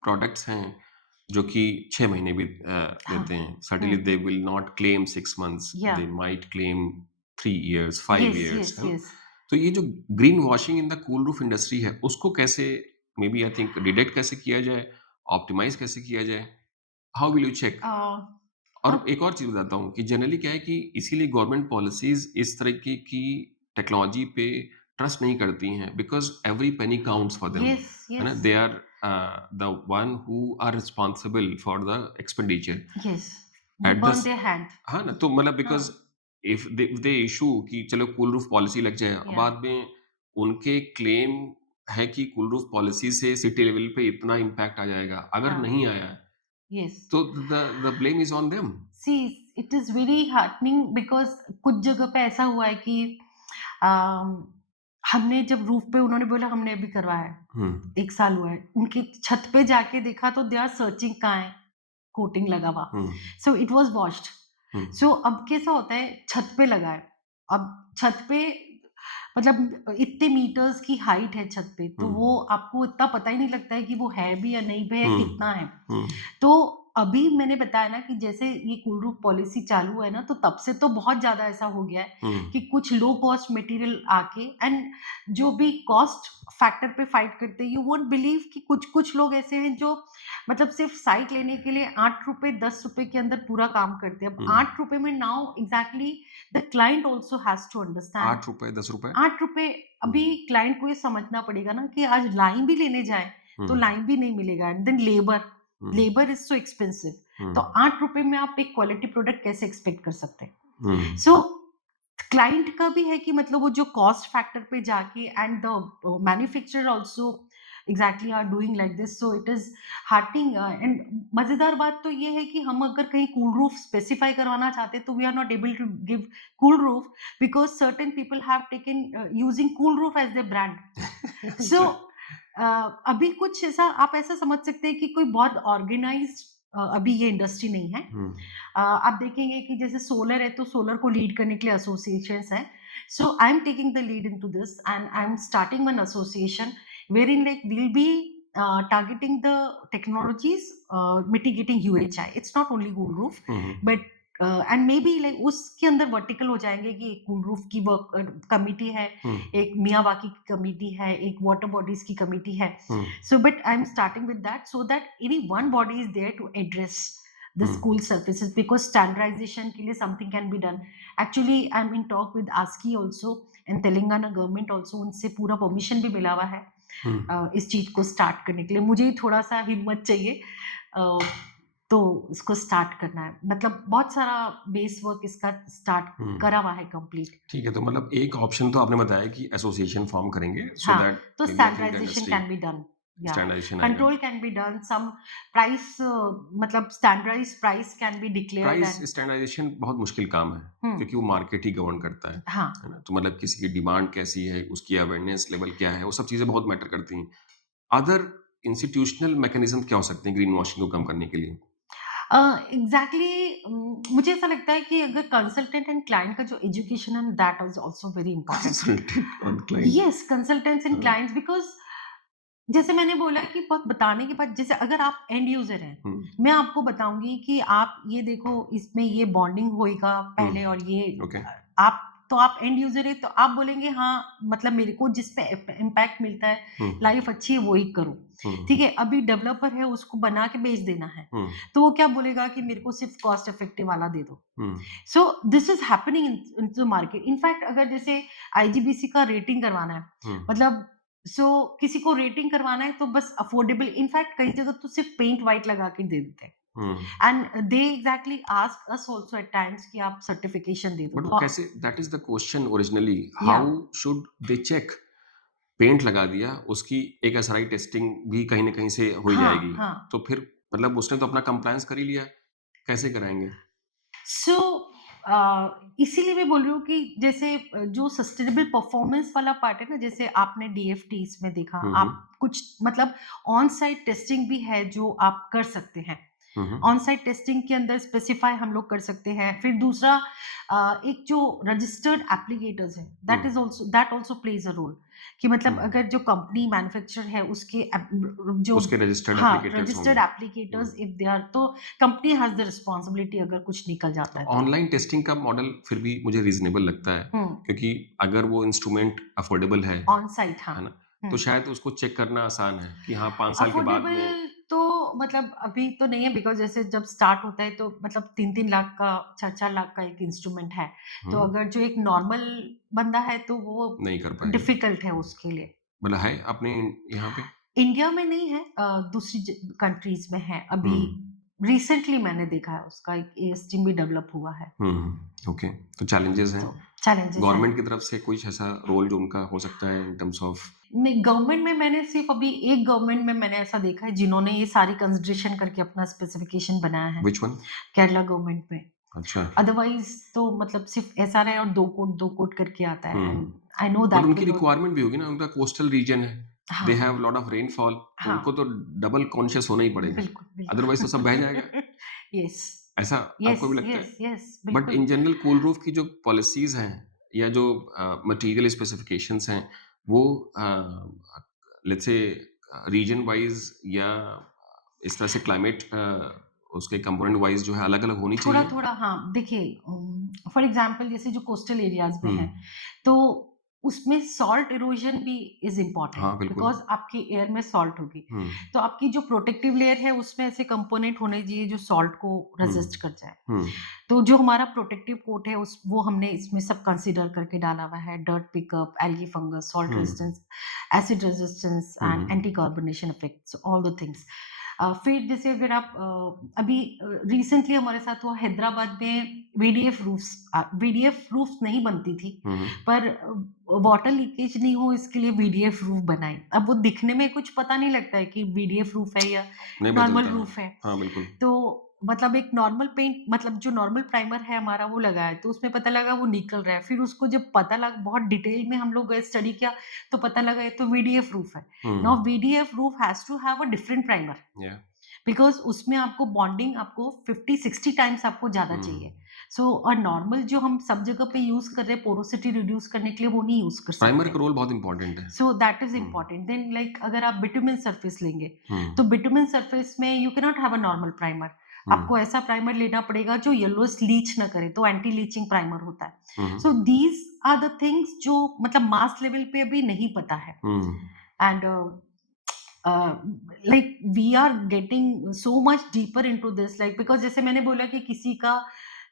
प्रोडक्ट्स हैं जो कि 6 महीने भी हाँ। देते हैं। Certainly hmm. They will not claim 6 months, Yeah. They might claim 3 years, 5 Yes, years, yes, है ना? yes. तो ये जो green washing in the cool roof industry है, उसको कैसे may be I think detect कैसे किया जाए, ऑप्टिमाइज़ कैसे किया जाए? How will you check? Uh, और अब एक और चीज़ बताता हूँ कि जनरली क्या है कि इसीलिए गवर्नमेंट पॉलिसीज़ इस तरीके की टेक्नोलॉजी पे ट्रस्ट नहीं करती हैं because every penny counts for them, yes, है ना? yes, they are the one who are responsible for the expenditure yes. They at the burn स their hand. हाँ ना, तो मतलब हाँ, बिकॉज़ इफ दे इश्यू कि चलो कूल रूफ पॉलिसी लग जाए, yeah, बाद में उनके क्लेम है कि कूल रूफ पॉलिसी से सिटी लेवल पे इतना इम्पैक्ट आ जाएगा। अगर हाँ, नहीं आया, yes. तो the blame is on them. See, it is very heartening because कुछ जगह पे ऐसा हुआ है कि अम, हमने जब रूफ पे उन्होंने बोला हमने अभी करवाया है, हुँ, 1 साल हुआ है। उनकी छत पे जाके देखा तो दे आर सर्चिंग कहाँ है, कोटिंग लगा हुआ। हुँ, सो इट वाज़ वॉश्ड। हुँ, सो अब कैसा होता है छत पे लगा है। अब छत पे मतलब इतने मीटर्स की हाइट है छत पे, तो हुँ, वो आपको इतना पता ही नहीं लगता है कि वो है भी या नहीं भी है, हुँ, कितना है। हुँ, तो अभी मैंने बताया ना कि जैसे ये कूल रूफ पॉलिसी चालू है ना, तो तब से तो बहुत ज़्यादा ऐसा हो गया है हुँ, कि कुछ लो कॉस्ट मटेरियल आके एंड जो भी कॉस्ट फैक्टर पे फाइट करते हैं, यू वोंट बिलीव कि कुछ-कुछ लोग ऐसे हैं जो मतलब सिर्फ साइट लेने के लिए ₹8 ₹10 के अंदर पूरा काम करते हैं। अब हुँ। ₹8 में now exactly the client also has to understand ₹8 ₹10 ₹8 हुँ, अभी क्लाइंट को ये समझना पड़ेगा ना कि आज लाइन भी लेने जाएँ, हुँ, तो लाइन भी नहीं मिलेगा and then labour, hmm, labour is so expensive hmm, तो ₹8 में आप एक क्वालिटी प्रोडक्ट कैसे एक्सपेक्ट कर सकते हैं? हुँ, सो क्लाइंट का भी है कि मतलब वो जो कॉस्ट फैक्टर पे जाके and the manufacturer also exactly are doing like this so it is hurting and मजेदार बात तो ये है कि हम अगर कहीं कूल रूफ स्पेसिफाई करवाना चाहते हैं तो we are not able to give cool roof because certain people have taken using cool roof as their brand so अच्छा, अभी कुछ ऐसा आप ऐसा समझ सकते हैं कि कोई बहुत ऑर्गेनाइज्ड अभी ये इंडस्ट्री नहीं है हुँ, आप देखेंगे कि जैसे सोलर है तो सोलर को लीड करने के लिए एसोसिएशंस हैं so I am taking the lead into this and I am starting one association where in like will be targeting the technologies mitigating UHI it's not only cool roof hmm, but and may be like उसके अंदर vertical हो जाएंगे कि एक cool roof की work committee है हुँ, एक Miyawaki की कमिटी है एक वाटर बॉडीज की कमिटी है हुँ, so but I'm starting with that so that any one body is there to address the hmm, school surfaces because standardization के लिए something can be done. Actually, I'm in talk with ASCII also and Telangana government also उनसे पूरा permission भी मिला हुआ है हुँ, इस चीज को स्टार्ट करने के लिए मुझे ही थोड़ा सा हिम्मत चाहिए अ, तो इसको स्टार्ट करना है मतलब बहुत सारा बेस वर्क इसका स्टार्ट हुँ। करा हुआ है कंप्लीट ठीक है, तो मतलब एक ऑप्शन तो आपने बताया कि एसोसिएशन फॉर्म करेंगे सो हाँ, दैट तो may B I think the standardization industry can be done. या स्टैंडर्डाइजेशन आएगा। Control can be done, some price मतलब standardized price can be declared price and standardization बहुत मुश्किल काम है, हुँ, क्योंकि वो मार्केट ही गवर्न करता हाँ। है ना? तो मतलब किसी की डिमांड कैसी है, उसकी अवेयरनेस लेवल क्या है, वो सब चीज़ें बहुत मैटर करती हैं। अदर इंस्टीट्यूशनल मैकेनिज़्म क्या हो सकते हैं ग्रीन वॉशिंग को कम करने के लिए? एग्ज़ैक्टली मुझे ऐसा लगता है कि अगर कंसल्टेंट एंड क्लाइंट का जो एजुकेशन है that is also very important. Consultant on client yes, consultants and हाँ, क्लाइंट्स बिकॉज़ जैसे मैंने बोला कि बहुत बताने के बाद जैसे अगर आप एंड यूज़र हैं, हुँ, मैं आपको बताऊँगी कि आप ये देखो इसमें ये बॉन्डिंग होएगा हुँ, पहले और ये ओके, आप तो आप एंड यूज़र हैं तो आप बोलेंगे हाँ, मतलब मेरे को जिस पे इम्पैक्ट मिलता है, हुँ, लाइफ़ अच्छी है वो ही करो। हुँ, ठीक है? अभी डेवलपर है उसको बना के बेच देना है, हुँ, तो वो क्या बोलेगा कि मेरे को सिर्फ़ कॉस्ट इफेक्टिव वाला दे दो। Hmm, so this is happening in the market. In fact अगर जैसे आईजीबीसी का रेटिंग करवाना है, हुँ, मतलब किसी को रेटिंग करवाना है तो बस अफोर्डेबल इनफैक्ट कई जगह तो सिर्फ पेंट व्हाइट लगा के दे देते हैं hmm. And they exactly ask us also at times कि आप सर्टिफिकेशन दे दो बट वो तो कैसे that is the question originally या how should they check? Paint लगा दिया, उसकी एक एसआरआई टेस्टिंग भी कहीं न कहीं से हो ही हाँ, जाएगी। हाँ। तो फिर मतलब उसने तो अपना कंप्लायंस कर ही लिया, कैसे कराएँगे? सो इसीलिए मैं बोल रही हूँ कि जैसे जो सस्टेनेबल परफॉर्मेंस वाला पार्ट है ना, जैसे आपने डीएफटी इसमें देखा, हुँ, हुँ। आप कुछ मतलब ऑन साइट टेस्टिंग भी है जो आप कर सकते हैं। हुँ, हुँ। ऑन साइट टेस्टिंग के अंदर स्पेसिफाई हम लोग कर सकते हैं। फिर दूसरा एक जो रजिस्टर्ड एप्लीकेटर्स है, hmm, that also plays a role कि मतलब हुँ। अगर जो कंपनी मैन्युफैक्चरर है उसके जो उसके रजिस्टर्ड हाँ, एप्लीकेटर्स होंगे। Registered hmm. Applicators if they are, तो कंपनी हैज़ द रिस्पांसिबिलिटी अगर कुछ निकल तो जाता है तो। ऑनलाइन टेस्टिंग का मॉडल फिर भी मुझे रीज़नेबल लगता है, हुँ, क्योंकि अगर वो इंस्ट्रूमेंट अफ़ोर्डेबल ऑन साइट हाँ। है ना? हुँ। तो शायद उसको चेक करना आसान है कि हाँ, 5 साल के बाद अफोर्डेबल में तो मतलब अभी तो नहीं है, बिकॉज़ जैसे जब स्टार्ट होता है तो मतलब 3-3 लाख का, 4-4 लाख का एक इंस्ट्रूमेंट है। हुँ, तो अगर जो एक नॉर्मल बंदा है तो वो नहीं कर पाएगा। डिफ़िकल्ट है उसके लिए। मतलब है अपने यहाँ पे? इंडिया में नहीं है, दूसरी कंट्रीज़ में है। हुँ, अभी रिसेंटली मैंने देखा है उसका एक एएसटीएम भी डेवलप हुआ है। Hmm, hmm, okay. तो चैलेंजेज़ हैं। तो चैलेंजेस हैं। गवर्नमेंट की तरफ से कुछ ऐसा रोल जो उनका हो सकता है इन टर्म्स ऑफ नहीं, गवर्नमेंट में मैंने सिर्फ़ अभी एक गवर्नमेंट में मैंने ऐसा देखा है जिन्होंने ये सारी कंसिडरेशन करके अपना स्पेसिफिकेशन बनाया है, व्हिच वन? केरला गवर्नमेंट में। अच्छा। अदरवाइज़ तो मतलब सिर्फ़ एसआरआई और 2 कोड करके आता है, hmm. And I know but that उनकी विल नॉट। रिक्वायरमेंट भी होगी ना, उनका कोस्टल रीजन है, दे हाँ, हैव लॉट ऑफ रेनफॉल, तो हाँ, उनको तो डबल कॉन्शियस होना ही पड़ेगा, बिल्कुल, अदरवाइज़ तो सब बह बिल्कुल। जाएगा। येस, ऐसा येस, आपको भी लगता है? येस, येस, बट बिल्कुल। इन जनरल कूल रूफ की जो पॉलिसीज़ हैं या जो मटीरियल स्पेसिफिकेशंस हैं, वो लेट्स से रीजन वाइज़ या इस तरह से क्लाइमेट उसके कंपोनेंट वाइज़ जो है अलग-अलग होनी चाहिए? थोड़ा-थोड़ा हाँ, देखिए फॉर एग्ज़ाम्पल जैसे जो कोस्टल एरियाज़ में हुँ। है, तो उसमें सॉल्ट इरोज़न भी इज़ इम्पोर्टेंट हाँ, बिल्कुल। बिकॉज़ आपकी एयर में सॉल्ट होगी। हुँ, तो आपकी जो प्रोटेक्टिव लेयर है उसमें ऐसे कंपोनेंट होने चाहिए जो सॉल्ट को हुँ, रेज़िस्ट कर जाए। हुँ, तो जो हमारा प्रोटेक्टिव कोट है उस वो हमने इसमें सब कंसीडर करके डाला हुआ है, dirt pickup, algae fungus, salt hmm, resistance, acid resistance hmm, and hmm, anti carbonation effects, all the things. फिर जैसे अगर आप अभी रिसेंटली हमारे साथ हुआ हैदराबाद में वीडीएफ रूफ्स नहीं बनती थी, हुँ, हुँ। पर वाटर लीकेज नहीं हो इसके लिए वीडीएफ रूफ बनाए। अब वो दिखने में कुछ पता नहीं लगता है कि वीडीएफ रूफ है या नहीं पता नॉर्मल चलता है। रूफ है। हाँ, बिल्कुल। तो मतलब एक नॉर्मल पेंट मतलब जो नॉर्मल प्राइमर है हमारा वो लगा है, तो उसमें पता लगा वो निकल रहा है। फिर उसको जब पता लगा, बहुत डिटेल में हम लोग गए स्टडी किया, तो पता लगा ये तो वीडीएफ रूफ है। Now hmm, VDF roof has to have a different primer या बिकॉज़ उसमें आपको बॉन्डिंग आपको 50-60 टाइम्स आपको ज़्यादा हुँ। चाहिए। सो और नॉर्मल जो हम सब जगह पे यूज़ कर रहे हैं पोरोसिटी रिड्यूस करने के लिए वो नहीं यूज़ कर प्राइमर सकते। का रोल बहुत इम्पोर्टेंट है। So that is hmm, important. Then like अगर आप बिटुमेन सरफेस लेंगे, हुँ, तो बिटुमेन सरफेस में you can not have a normal primer. Hmm, आपको ऐसा प्राइमर लेना पड़ेगा जो येलोइश लीच ना करे, तो एंटी लीचिंग प्राइमर होता है। Hmm, so hmm, these are the things जो मतलब मास लेवल पे अभी नहीं पता है। Hmm. And like we are getting so much deeper into this, like because जैसे मैंने बोला कि किसी का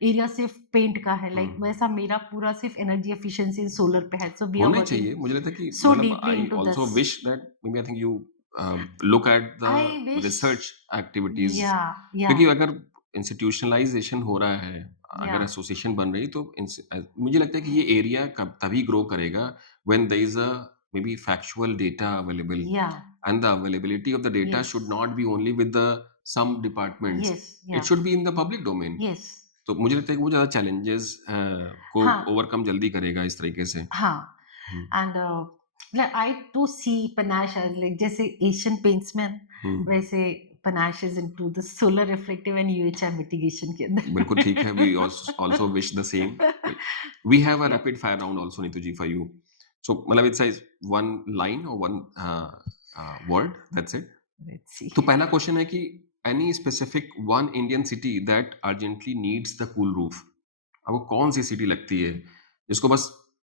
एरिया सिर्फ़ पेंट का है, लाइक वैसा मेरा पूरा सिर्फ़ एनर्जी एफिशिएंसी सोलर पे है। सो वी आर होना ही वर्किंग चाहिए। मुझे लगता है कि so मतलब deeply I into also this. Wish that may be I think you look at I the wish, research activities, yeah, क्योंकि yeah, अगर इंस्टीट्यूशनलाइज़ेशन हो रहा है, अगर yeah, एसोसिएशन बन रही है तो मुझे लगता है कि ये एरिया कब तभी ग्रो करेगा when there is a maybe factual data available yeah, and the availability of the data should yes, not be only with the some departments. yes, It yeah, should be in the public domain. yes, तो मुझे लगता है कि वो ज़्यादा challenges को हाँ, overcome जल्दी करेगा इस तरीके से। हाँ, हुँ, and like I too see Panache as like जैसे एशियन पेंट्स में हुँ, वैसे Panache is into the solar reflective and UHI mitigation के बिल्कुल ठीक है। वी अंदर। Also wish the same. We have a Yeah, rapid fire round also Neetu ji for you. So मतलब it's one line और one word that's it. let's see. तो पहला question है कि any specific one Indian city that urgently needs the cool roof? आपको कौन-सी city लगती है, जिसको बस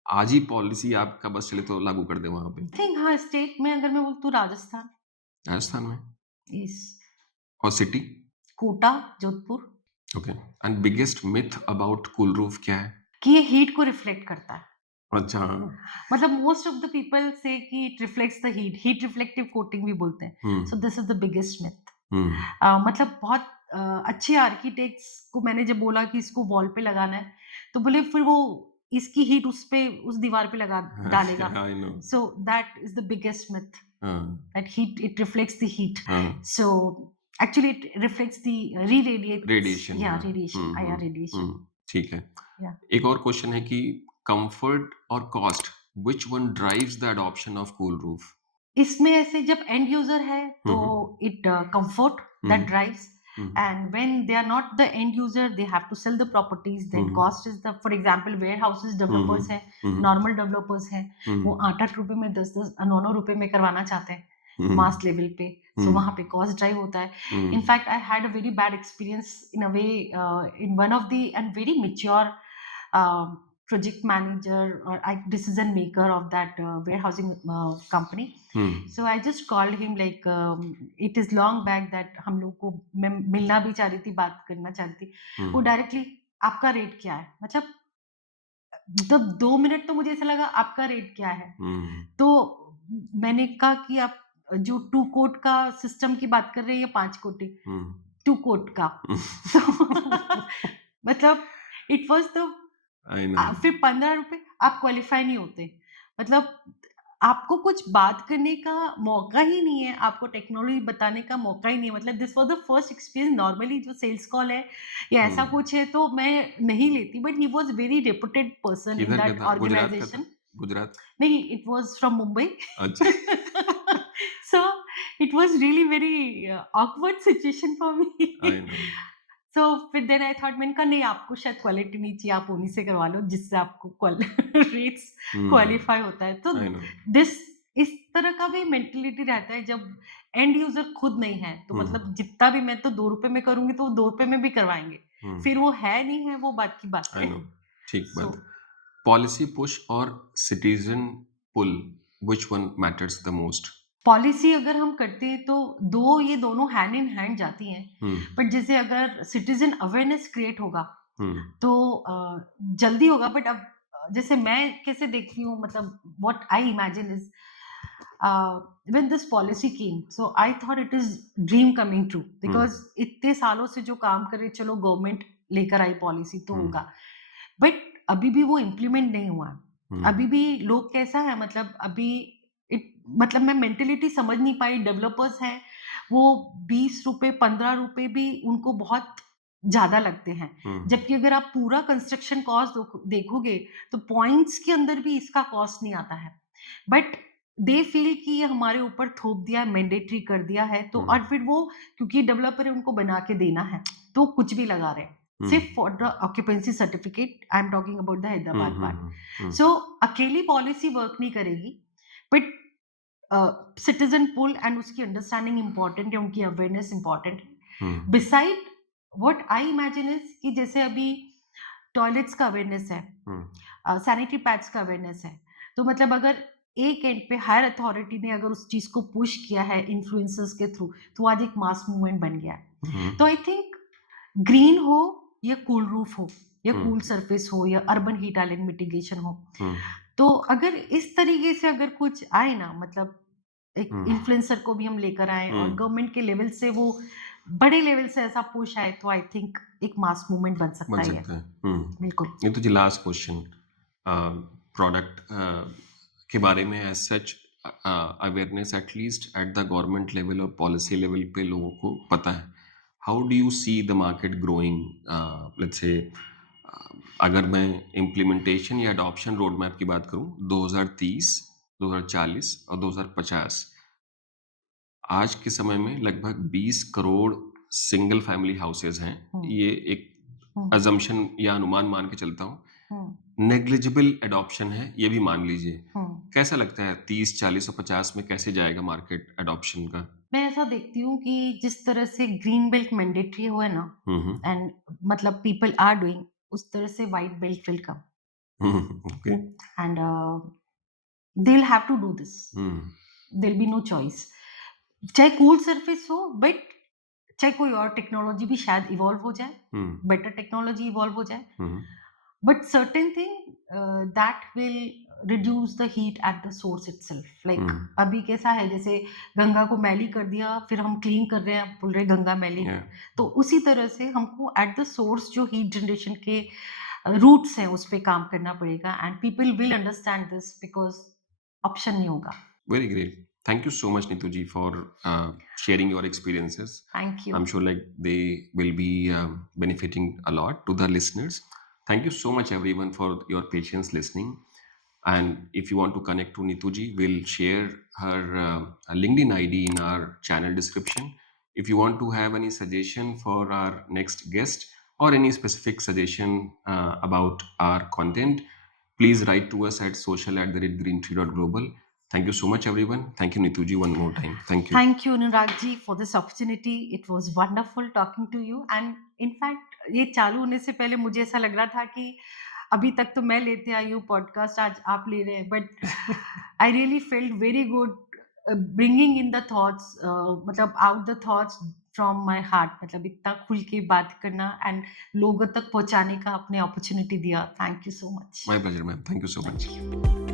आज ही पॉलिसी आपका बस चले तो लागू कर दें वहाँ पे? I think हाँ, स्टेट में अगर मैं बोलूँ तो राजस्थान राजस्थान में? इस और city? Kota, Jodhpur, okay. And biggest myth about cool roof क्या है? कि ये हीट को रिफ्लेक्ट करता है। अच्छा, हाँ। मतलब मोस्ट ऑफ द पीपल से कि it reflects the heat, heat reflective coating भी बोलते हैं। Hmm, so this is the biggest myth. Hmm, मतलब बहुत अच्छे आर्किटेक्ट्स को मैंने जब बोला कि इसको वॉल पे लगाना है, तो बोले फिर वो इसकी हीट उस दीवार पे लगा डालेगा। I know. So that is the biggest myth, हाँ, that heat, it reflects the heat. हाँ, So actually it reflects the re-radiates, radiation, yeah, हाँ। radiation, IR radiation. ठीक है। Yeah. एक और क्वेश्चन है कि कंफर्ट और cost, which one drives the adoption of cool roof? इसमें ऐसे जब एंड यूजर है तो hmm, it comfort hmm, that drives, hmm, and when they are not the end user they have to sell the properties, then hmm, cost is the, for example warehouses hmm, developers हैं, hmm, normal developers हैं, हुँ, वो 8-8 रुपए में 10-10 9-9 रुपए में करवाना चाहते हैं हुँ, मास लेवल पे। सो हुँ, वहाँ पे कॉस्ट ड्राइव होता है। हुँ, In fact, I had a very bad experience in a way, in one of the and very mature project manager or decision maker of that warehousing company. Hmm, So I just called him like, it is long back that हम लोग को मैं मिलना भी चाह रही थी, बात करना चाह रही थी। हुँ, वो डायरेक्टली आपका रेट क्या है? मतलब 2 मिनट तो मुझे ऐसा लगा आपका रेट क्या है? हुँ, तो मैंने कहा कि आप जो 2 कोट का सिस्टम की बात कर रहे हैं या 5 कोटी? हुँ। 2 कोट का। तो मतलब it was the I know. फिर ₹15 आप क्वालीफाई नहीं होते। मतलब आपको कुछ बात करने का मौका ही नहीं है, आपको टेक्नोलॉजी बताने का मौका ही नहीं है। मतलब this was the first experience. Normally जो सेल्स कॉल है या हुँ, ऐसा कुछ है तो मैं नहीं लेती, but he was very reputed person in किधर का दैट था? गुजरात का था? ऑर्गनाइजेशन। गुजरात? नहीं, इट वाज़ फ्रॉम मुंबई। अच्छा। So it was really very awkward situation for me. I know. So फिर देन आई थॉट, मैंने कहा नहीं आपको शायद क्वालिटी नहीं चाहिए, आप उन्हीं से करवा लो जिससे आपको रेट्स हुँ, क्वालिफाई होता है। तो आई नो। दिस इस तरह का भी मेंटेलिटी रहता है जब एंड यूजर खुद नहीं है, तो हुँ, मतलब जितना भी मैं तो ₹2 में करूँगी तो वो ₹2 में भी करवाएँगे। हुँ, फिर वो है नहीं है वो बात की बात आई है। नो। ठीक सो बात। पॉलिसी पुश और citizen pull, which one matters the most? Policy अगर हम करते हैं तो ये दोनों हैंड इन हैंड जाती हैं। हुँ, बट जैसे अगर सिटीजन अवेयरनेस क्रिएट होगा हुँ, तो जल्दी होगा। बट अब जैसे मैं कैसे देखती हूँ, मतलब what I imagine is when this policy came, so I thought it is dream coming true, hmm, because इतने सालों से जो काम करे, चलो गवर्नमेंट लेकर आई पॉलिसी तो हुँ, होगा, बट अभी भी वो इम्प्लीमेंट नहीं हुआ है। हुँ, अभी भी लोग कैसा है, मतलब अभी इट मतलब मैं मेंटेलिटी समझ नहीं पाई। डेवलपर्स हैं, वो ₹20 ₹15 भी उनको बहुत ज़्यादा लगते हैं। हुँ, जबकि अगर आप पूरा कंस्ट्रक्शन कॉस्ट देखोगे तो पॉइंट्स के अंदर भी इसका कॉस्ट नहीं आता है। बट दे फील कि ये हमारे ऊपर थोप दिया है, मैंडेटरी कर दिया है, तो हुँ, और फिर वो क्योंकि डेवलपर है उनको बना के देना है, तो कुछ भी लगा रहे हैं। हुँ, सिर्फ for the occupancy certificate, I am talking about the hmm, Hyderabad hmm, part. Hmm, hmm, सो अकेली पॉलिसी वर्क नहीं करेगी, बट सिटीजन पुल एंड उसकी अंडरस्टैंडिंग इम्पोर्टेंट है, उनकी अवेयरनेस इम्पोर्टेंट है। हुँ, beside what I imagine is कि जैसे अभी टॉयलेट्स का अवेयरनेस है, हुँ, सैनिटरी पैड्स का अवेयरनेस है, तो मतलब अगर एक एंड पे हायर अथॉरिटी ने अगर उस चीज को पुश किया है इन्फ्लुएंसर्स के थ्रू, तो आज एक मास मूवमेंट बन गया है। हुँ, तो आई थिंक ग्रीन हो या कूल रूफ हो या हुँ, कूल सरफेस हो या अर्बन हीट आइलैंड मिटिगेशन हो, हुँ, तो अगर इस तरीके से अगर कुछ आए ना, मतलब एक हुँ, इन्फ्लुएंसर को भी हम लेकर आए हुँ, और गवर्नमेंट के लेवल से वो बड़े लेवल से ऐसा पुश आए, तो आई थिंक एक मास मूवमेंट बन बन सकता ही है। सकता है। हुँ। बिल्कुल। ये तो जी लास्ट क्वेश्चन, प्रोडक्ट के बारे में as such awareness at least at the government level और पॉलिसी लेवल पे लोगों को पता है। How do you see the market growing? Let's say अगर मैं इम्प्लीमेंटेशन या अडॉप्शन रोड मैप की बात करूँ 2030, 2040 और 2050, आज के समय में लगभग 20 करोड़ सिंगल फैमिली हाउसेज़ हैं। हुँ, ये एक हुँ, असम्पशन या अनुमान मान के चलता हूँ। हुँ, नेग्लिजिबल एडॉप्शन है, ये भी मान लीजिए। हुँ। कैसा लगता है 30, 40 और 50 में कैसे जाएगा मार्केट एडॉप्शन का? मैं ऐसा देखती हूँ कि जिस तरह से ग्रीन बेल्ट मैंडेटरी हुआ है ना, हुँ, हुँ। एंड मतलब पीपल आर डूइंग, उस तरह से white belt will come hmm, hmm, okay. And they will have to do this. Hmm, there will be no choice. चाहे कूल सरफेस हो, बट चाहे कोई और टेक्नोलॉजी भी शायद इवॉल्व हो जाए, हुँ, बेटर टेक्नोलॉजी इवॉल्व हो जाए, हुँ, but certain thing that will reduce the heat at the source itself, hmm, like अभी कैसा है, जैसे गंगा को मैली कर दिया फिर हम क्लीन कर रहे हैं, बोल रहे गंगा मैली या है, तो उसी तरह से हमको एट द सोर्स जो हीट जनरेशन के रूट्स हैं उस पे काम करना पड़ेगा and people will understand this because option नहीं होगा। Very great. Thank you so much, Nituji, for sharing your experiences. Thank you. I'm sure like they will be benefiting a lot to the listeners. Thank you so much, everyone, for your patience listening. And if you want to connect to Nituji, we'll share her LinkedIn ID in our channel description. If you want to have any suggestion for our next guest or any specific suggestion about our content, please write to us at social@greentree.global. Thank you so much, everyone. Thank you, Nituji, one more time. Thank you. Thank you Anurag ji for this opportunity. It was wonderful talking to you and in fact ये चालू होने से पहले मुझे ऐसा लग रहा था कि अभी तक तो मैं लेते आई हूँ पॉडकास्ट, आज आप ले रहे हैं, but I really felt very good bringing in the thoughts, मतलब out the thoughts from my heart, मतलब इतना खुल के बात करना एंड लोगों तक पहुंचाने का आपने अपॉर्चुनिटी दिया। Thank you so much. My pleasure, ma'am. Thank you so thank much. You.